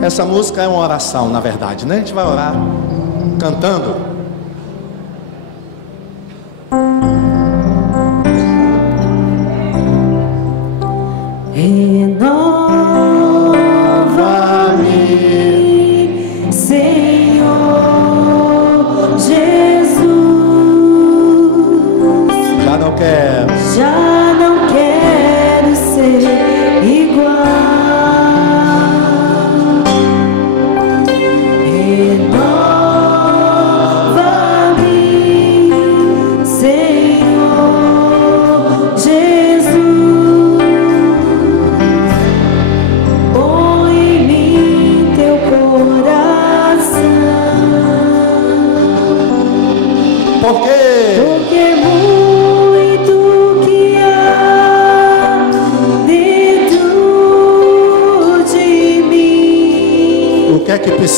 Essa música é uma oração, na verdade, né? A gente vai orar cantando. Renova-me, Senhor Jesus. Já não quero.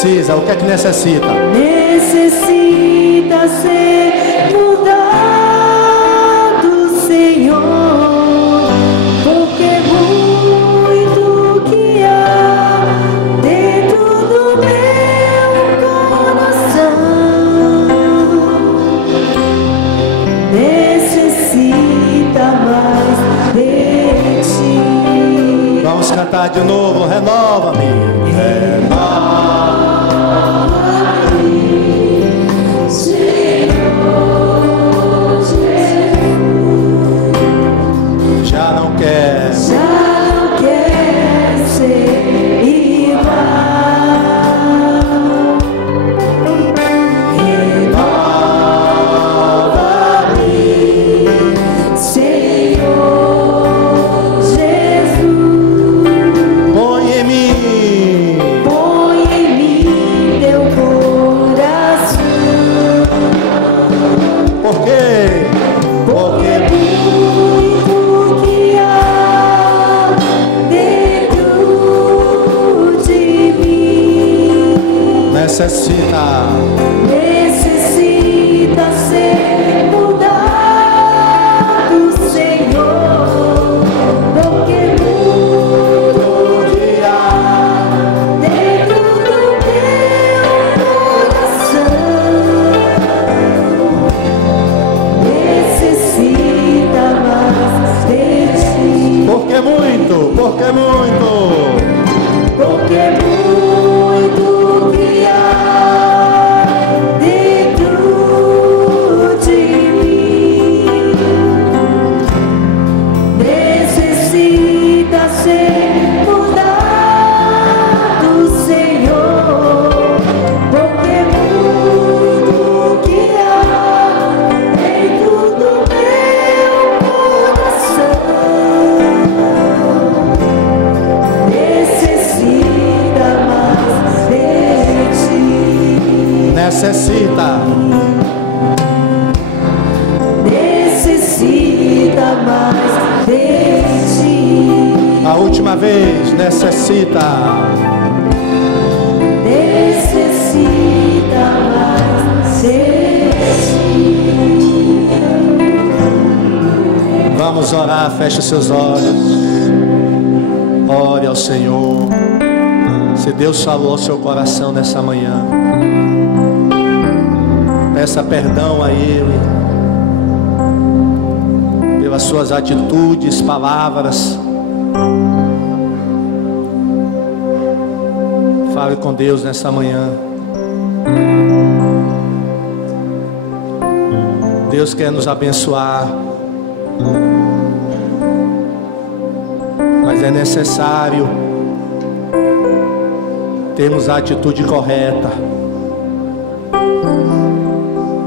precisa? O que é que necessita? Necessita ser mudado, Senhor, porque muito que há dentro do meu coração necessita mais de ti. Vamos cantar de novo. Renova-me. Já não quer ser igual. Renova-me, Senhor Jesus. Põe em mim Teu coração. Por quê? Porque muito que há dentro de mim Necessita ser mudado, Senhor. Porque muito que há dentro do meu coração necessita mais de ti. porque muito Porque muito que há dentro de mim necessita ser mudado, Senhor. Porque muito que há dentro do meu coração necessita mais de ti. necessita. Necessita mais de ti. A última vez, necessita. Necessita mais de ti. Vamos orar, feche seus olhos. Ore ao Senhor. Se Deus falou ao seu coração nessa manhã, peça perdão a Ele pelas suas atitudes, palavras. Fale com Deus nessa manhã. Deus quer nos abençoar, mas é necessário termos a atitude correta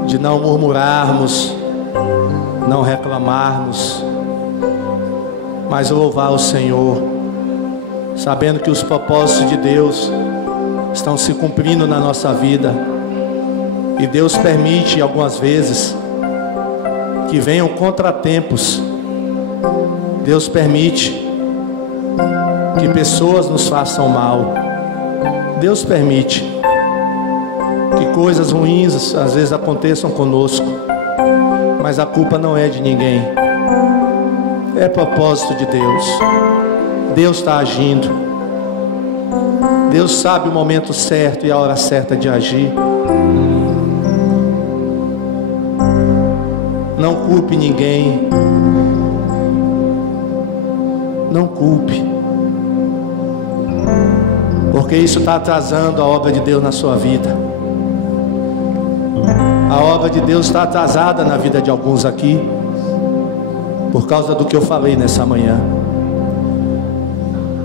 de não murmurarmos, não reclamarmos, mas louvar o Senhor, sabendo que os propósitos de Deus estão se cumprindo na nossa vida. E Deus permite algumas vezes que venham contratempos. Deus permite que pessoas nos façam mal. Deus permite que coisas ruins às vezes aconteçam conosco, mas a culpa não é de ninguém, é propósito de Deus. Deus está agindo. Deus sabe o momento certo e a hora certa de agir. Não culpe ninguém. Não culpe, porque isso está atrasando a obra de Deus na sua vida. A obra de Deus está atrasada na vida de alguns aqui, por causa do que eu falei nessa manhã.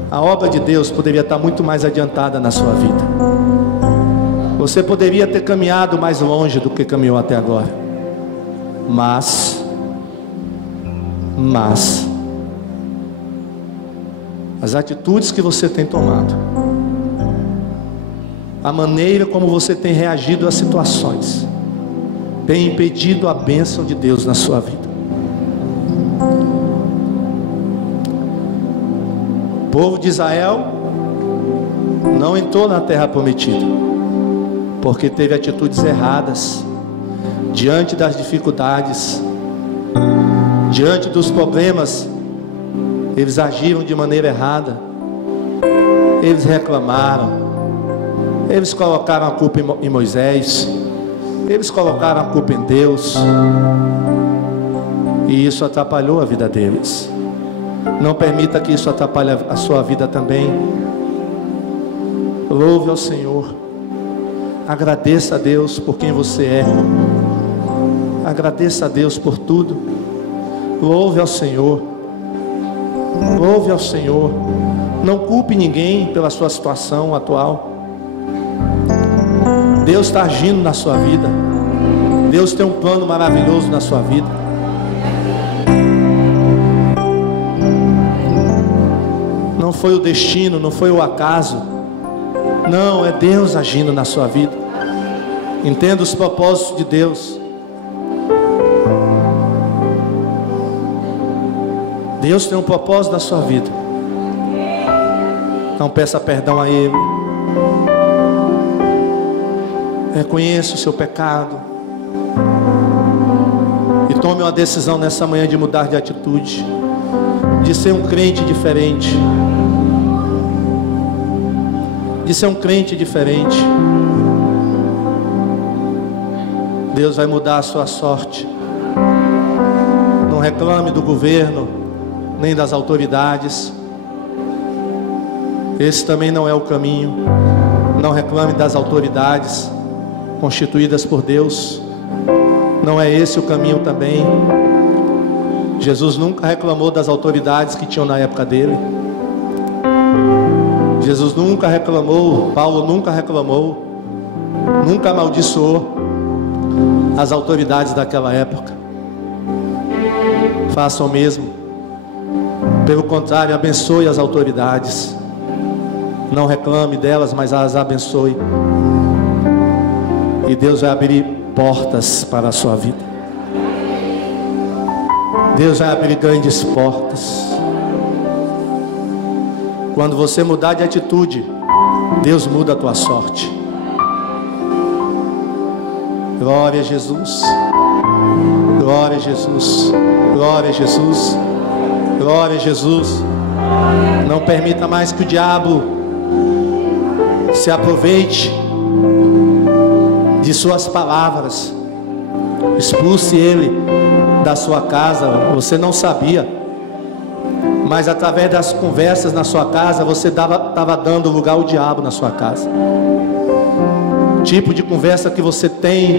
A obra de Deus poderia estar muito mais adiantada na sua vida. Você poderia ter caminhado mais longe do que caminhou até agora. Mas as atitudes que você tem tomado, a maneira como você tem reagido às situações, tem impedido a bênção de Deus na sua vida. O povo de Israel não entrou na terra prometida. porque teve atitudes erradas, diante das dificuldades, diante dos problemas, eles agiram de maneira errada, eles reclamaram, eles colocaram a culpa em Moisés, eles colocaram a culpa em Deus, e isso atrapalhou a vida deles. Não permita que isso atrapalhe a sua vida também. Louve ao Senhor, agradeça a Deus por quem você é, agradeça a Deus por tudo. Louve ao Senhor, louve ao Senhor. Não culpe ninguém pela sua situação atual. Deus está agindo na sua vida. Deus tem um plano maravilhoso na sua vida. Não foi o destino, não foi o acaso. Não, é Deus agindo na sua vida. Entenda os propósitos de Deus. Deus tem um propósito na sua vida. Então peça perdão a Ele. Reconheça o seu pecado. E tome uma decisão nessa manhã de mudar de atitude, de ser um crente diferente, de ser um crente diferente. Deus vai mudar a sua sorte. Não reclame do governo, nem das autoridades. Esse também não é o caminho. Não reclame das autoridades constituídas por Deus. Não é esse o caminho também. Jesus nunca reclamou das autoridades que tinham na época dele. Jesus nunca reclamou, Paulo nunca reclamou, nunca amaldiçoou as autoridades daquela época. Faça o mesmo. Pelo contrário, abençoe as autoridades. Não reclame delas, mas as abençoe. E Deus vai abrir portas para a sua vida. Deus vai abrir grandes portas. Quando você mudar de atitude, Deus muda a tua sorte. Glória a Jesus. Glória a Jesus. Glória a Jesus. Glória a Jesus. Não permita mais que o diabo se aproveite de suas palavras. Expulse ele da sua casa. Você não sabia, mas através das conversas na sua casa, você estava dando lugar ao diabo na sua casa. O tipo de conversa que você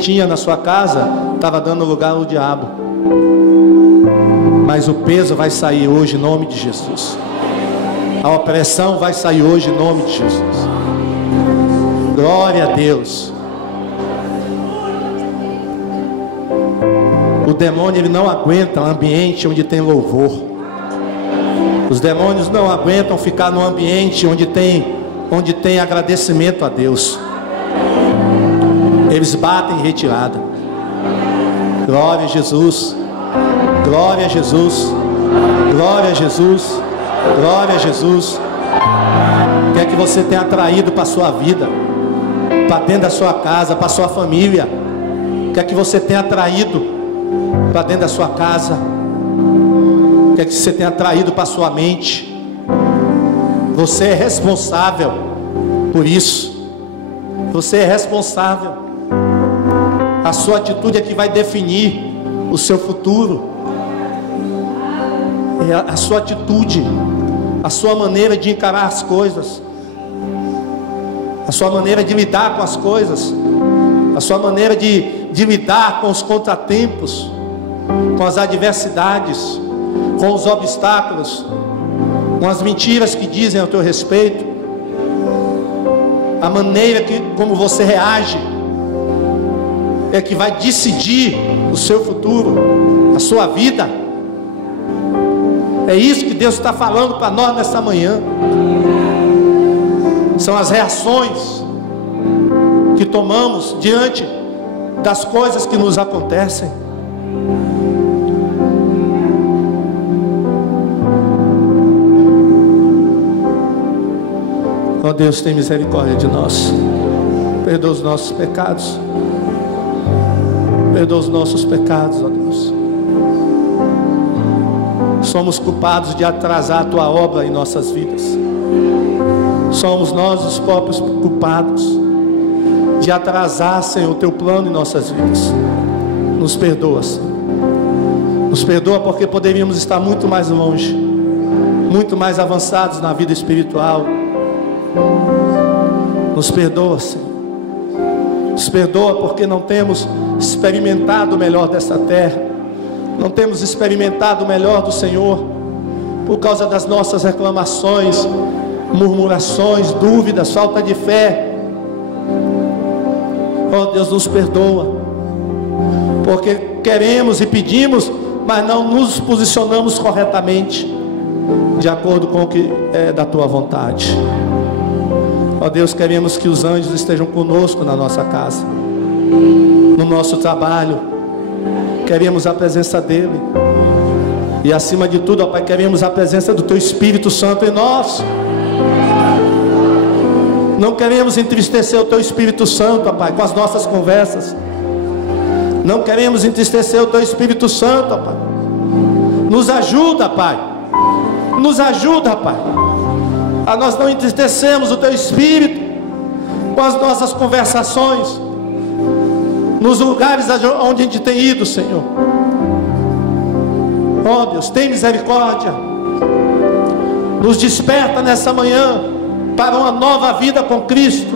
tinha na sua casa, estava dando lugar ao diabo. Mas o peso vai sair hoje em nome de Jesus. A opressão vai sair hoje em nome de Jesus. Glória a Deus. O demônio, ele não aguenta um ambiente onde tem louvor. Os demônios não aguentam ficar num ambiente onde tem agradecimento a Deus. Eles batem em retirada. Glória a Jesus. Glória a Jesus. Glória a Jesus. Glória a Jesus. O que é que você tem atraído para a sua vida, para dentro da sua casa, para a sua família? O que é que você tem atraído para dentro da sua casa? O que é que você tem atraído para a sua mente? Você é responsável por isso. Você é responsável. A sua atitude é que vai definir o seu futuro. É a sua atitude, a sua maneira de encarar as coisas, a sua maneira de lidar com as coisas, a sua maneira de lidar com os contratempos, com as adversidades, com os obstáculos, com as mentiras que dizem ao teu respeito. A maneira como você reage é que vai decidir o seu futuro, a sua vida. É isso que Deus está falando para nós nessa manhã. São as reações que tomamos diante das coisas que nos acontecem. Oh Deus, tem misericórdia de nós. Perdoa os nossos pecados. Perdoa os nossos pecados, ó Deus. Somos culpados de atrasar a Tua obra em nossas vidas. Somos nós os próprios culpados de atrasar, Senhor, o Teu plano em nossas vidas. Nos perdoa, Senhor. Nos perdoa porque poderíamos estar muito mais longe, muito mais avançados na vida espiritual. Nos perdoa, Senhor. Nos perdoa porque não temos experimentado o melhor dessa terra. Não temos experimentado o melhor do Senhor por causa das nossas reclamações, murmurações, dúvidas, falta de fé. Oh Deus, nos perdoa porque queremos e pedimos, mas não nos posicionamos corretamente de acordo com o que é da Tua vontade. Ó Deus, queremos que os anjos estejam conosco na nossa casa, no nosso trabalho. Queremos a presença dEle. E acima de tudo, ó Pai, queremos a presença do Teu Espírito Santo em nós. Não queremos entristecer o Teu Espírito Santo, ó Pai, com as nossas conversas. Não queremos entristecer o Teu Espírito Santo, ó Pai. Nos ajuda, Pai. Nos ajuda, Pai, a nós não entristecermos o Teu Espírito com as nossas conversações nos lugares onde a gente tem ido, Senhor. Oh Deus, tem misericórdia. Nos desperta nessa manhã para uma nova vida com Cristo.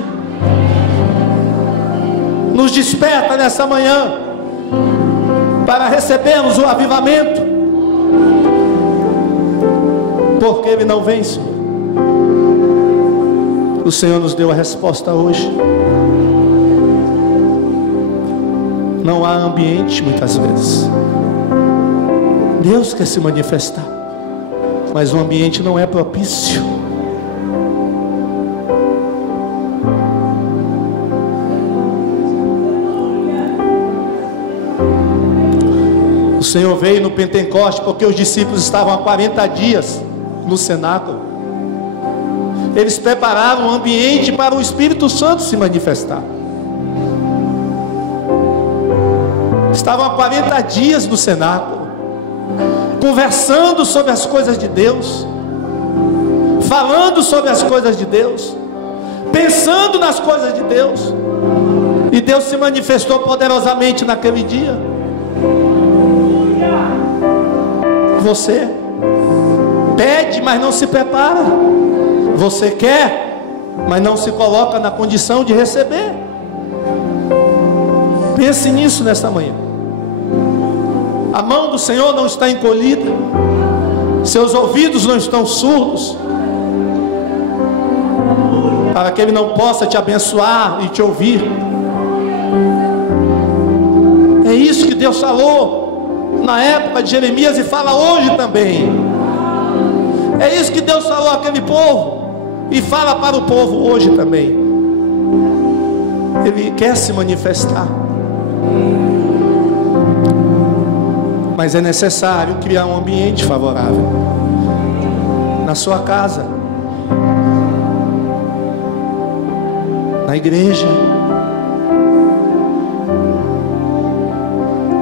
Nos desperta nessa manhã para recebermos o avivamento, porque Ele não vem, Senhor. O Senhor nos deu a resposta hoje. Não há ambiente muitas vezes. Deus quer se manifestar, mas o ambiente não é propício. O Senhor veio no Pentecoste porque os discípulos estavam há 40 dias no cenáculo. Eles prepararam o ambiente para o Espírito Santo se manifestar. Estavam há 40 dias no cenáculo, conversando sobre as coisas de Deus, falando sobre as coisas de Deus, pensando nas coisas de Deus. E Deus se manifestou poderosamente naquele dia. Você pede, mas não se prepara. Você quer, mas não se coloca na condição de receber. Pense nisso nesta manhã. A mão do Senhor não está encolhida, seus ouvidos não estão surdos, para que Ele não possa te abençoar e te ouvir. É isso que Deus falou na época de Jeremias e fala hoje também. É isso que Deus falou àquele povo e fala para o povo hoje também. Ele quer se manifestar, mas é necessário criar um ambiente favorável na sua casa, na igreja.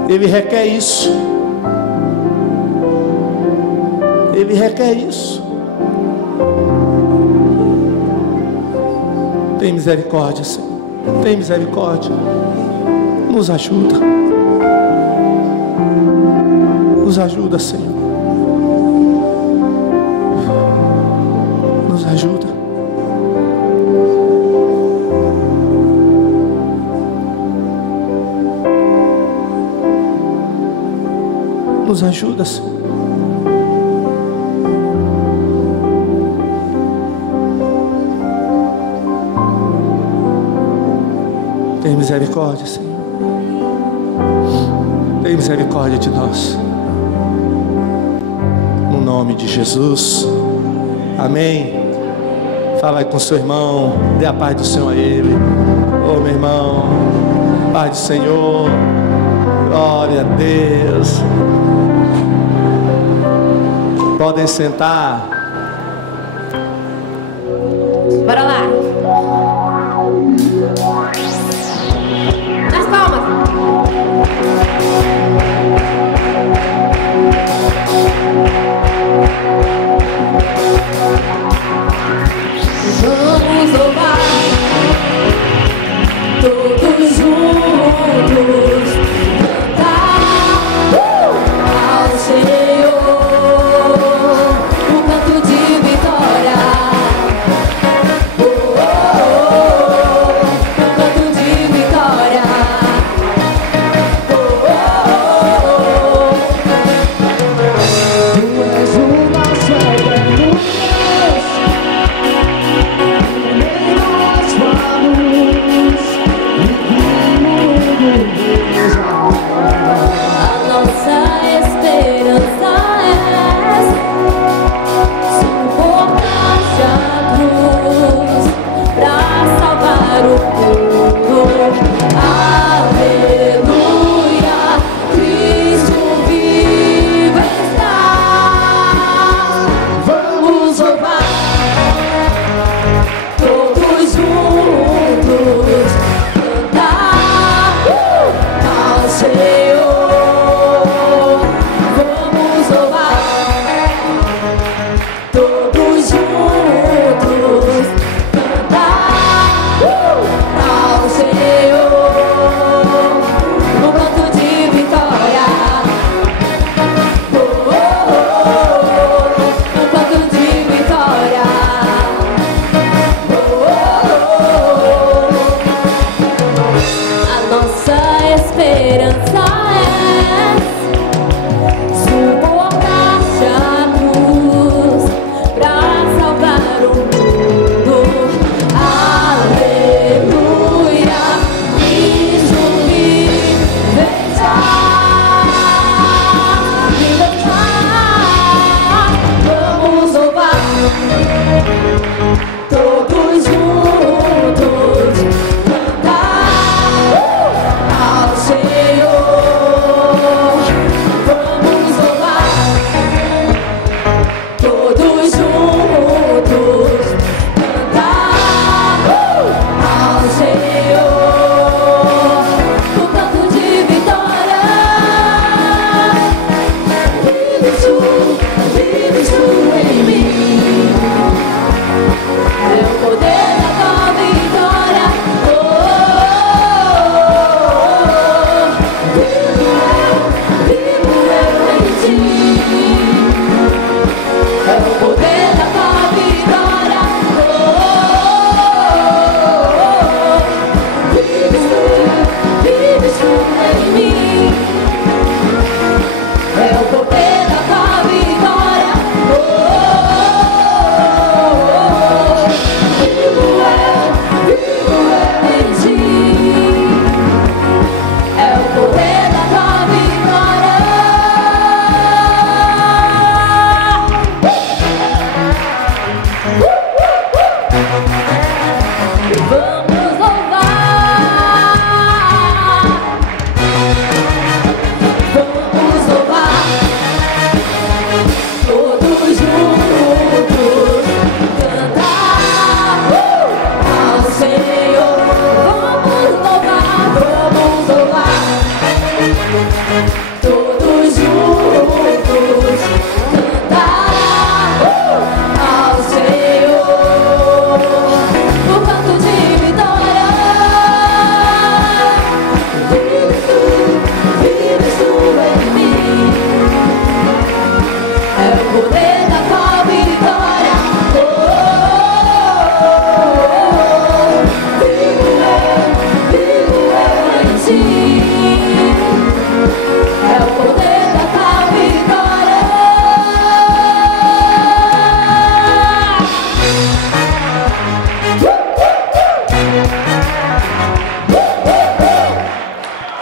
Ele requer isso. Ele requer isso. Tem misericórdia, Senhor. Tem misericórdia. Nos ajuda. Nos ajuda, Senhor. Nos ajuda. Nos ajuda, Senhor. Tem misericórdia, Senhor. Tem misericórdia de nós. No nome de Jesus. Amém. Fala aí com seu irmão. Dê a paz do Senhor a ele. Ô meu irmão, paz do Senhor. Glória a Deus. Podem sentar. Bora lá. Todos juntos cantar ao Senhor o canto de vitória. Vives tu em mim, é o poder da tua vitória. Vivo eu em ti. É o poder da tua vitória.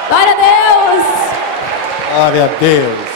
Glória a Deus! Glória a Deus.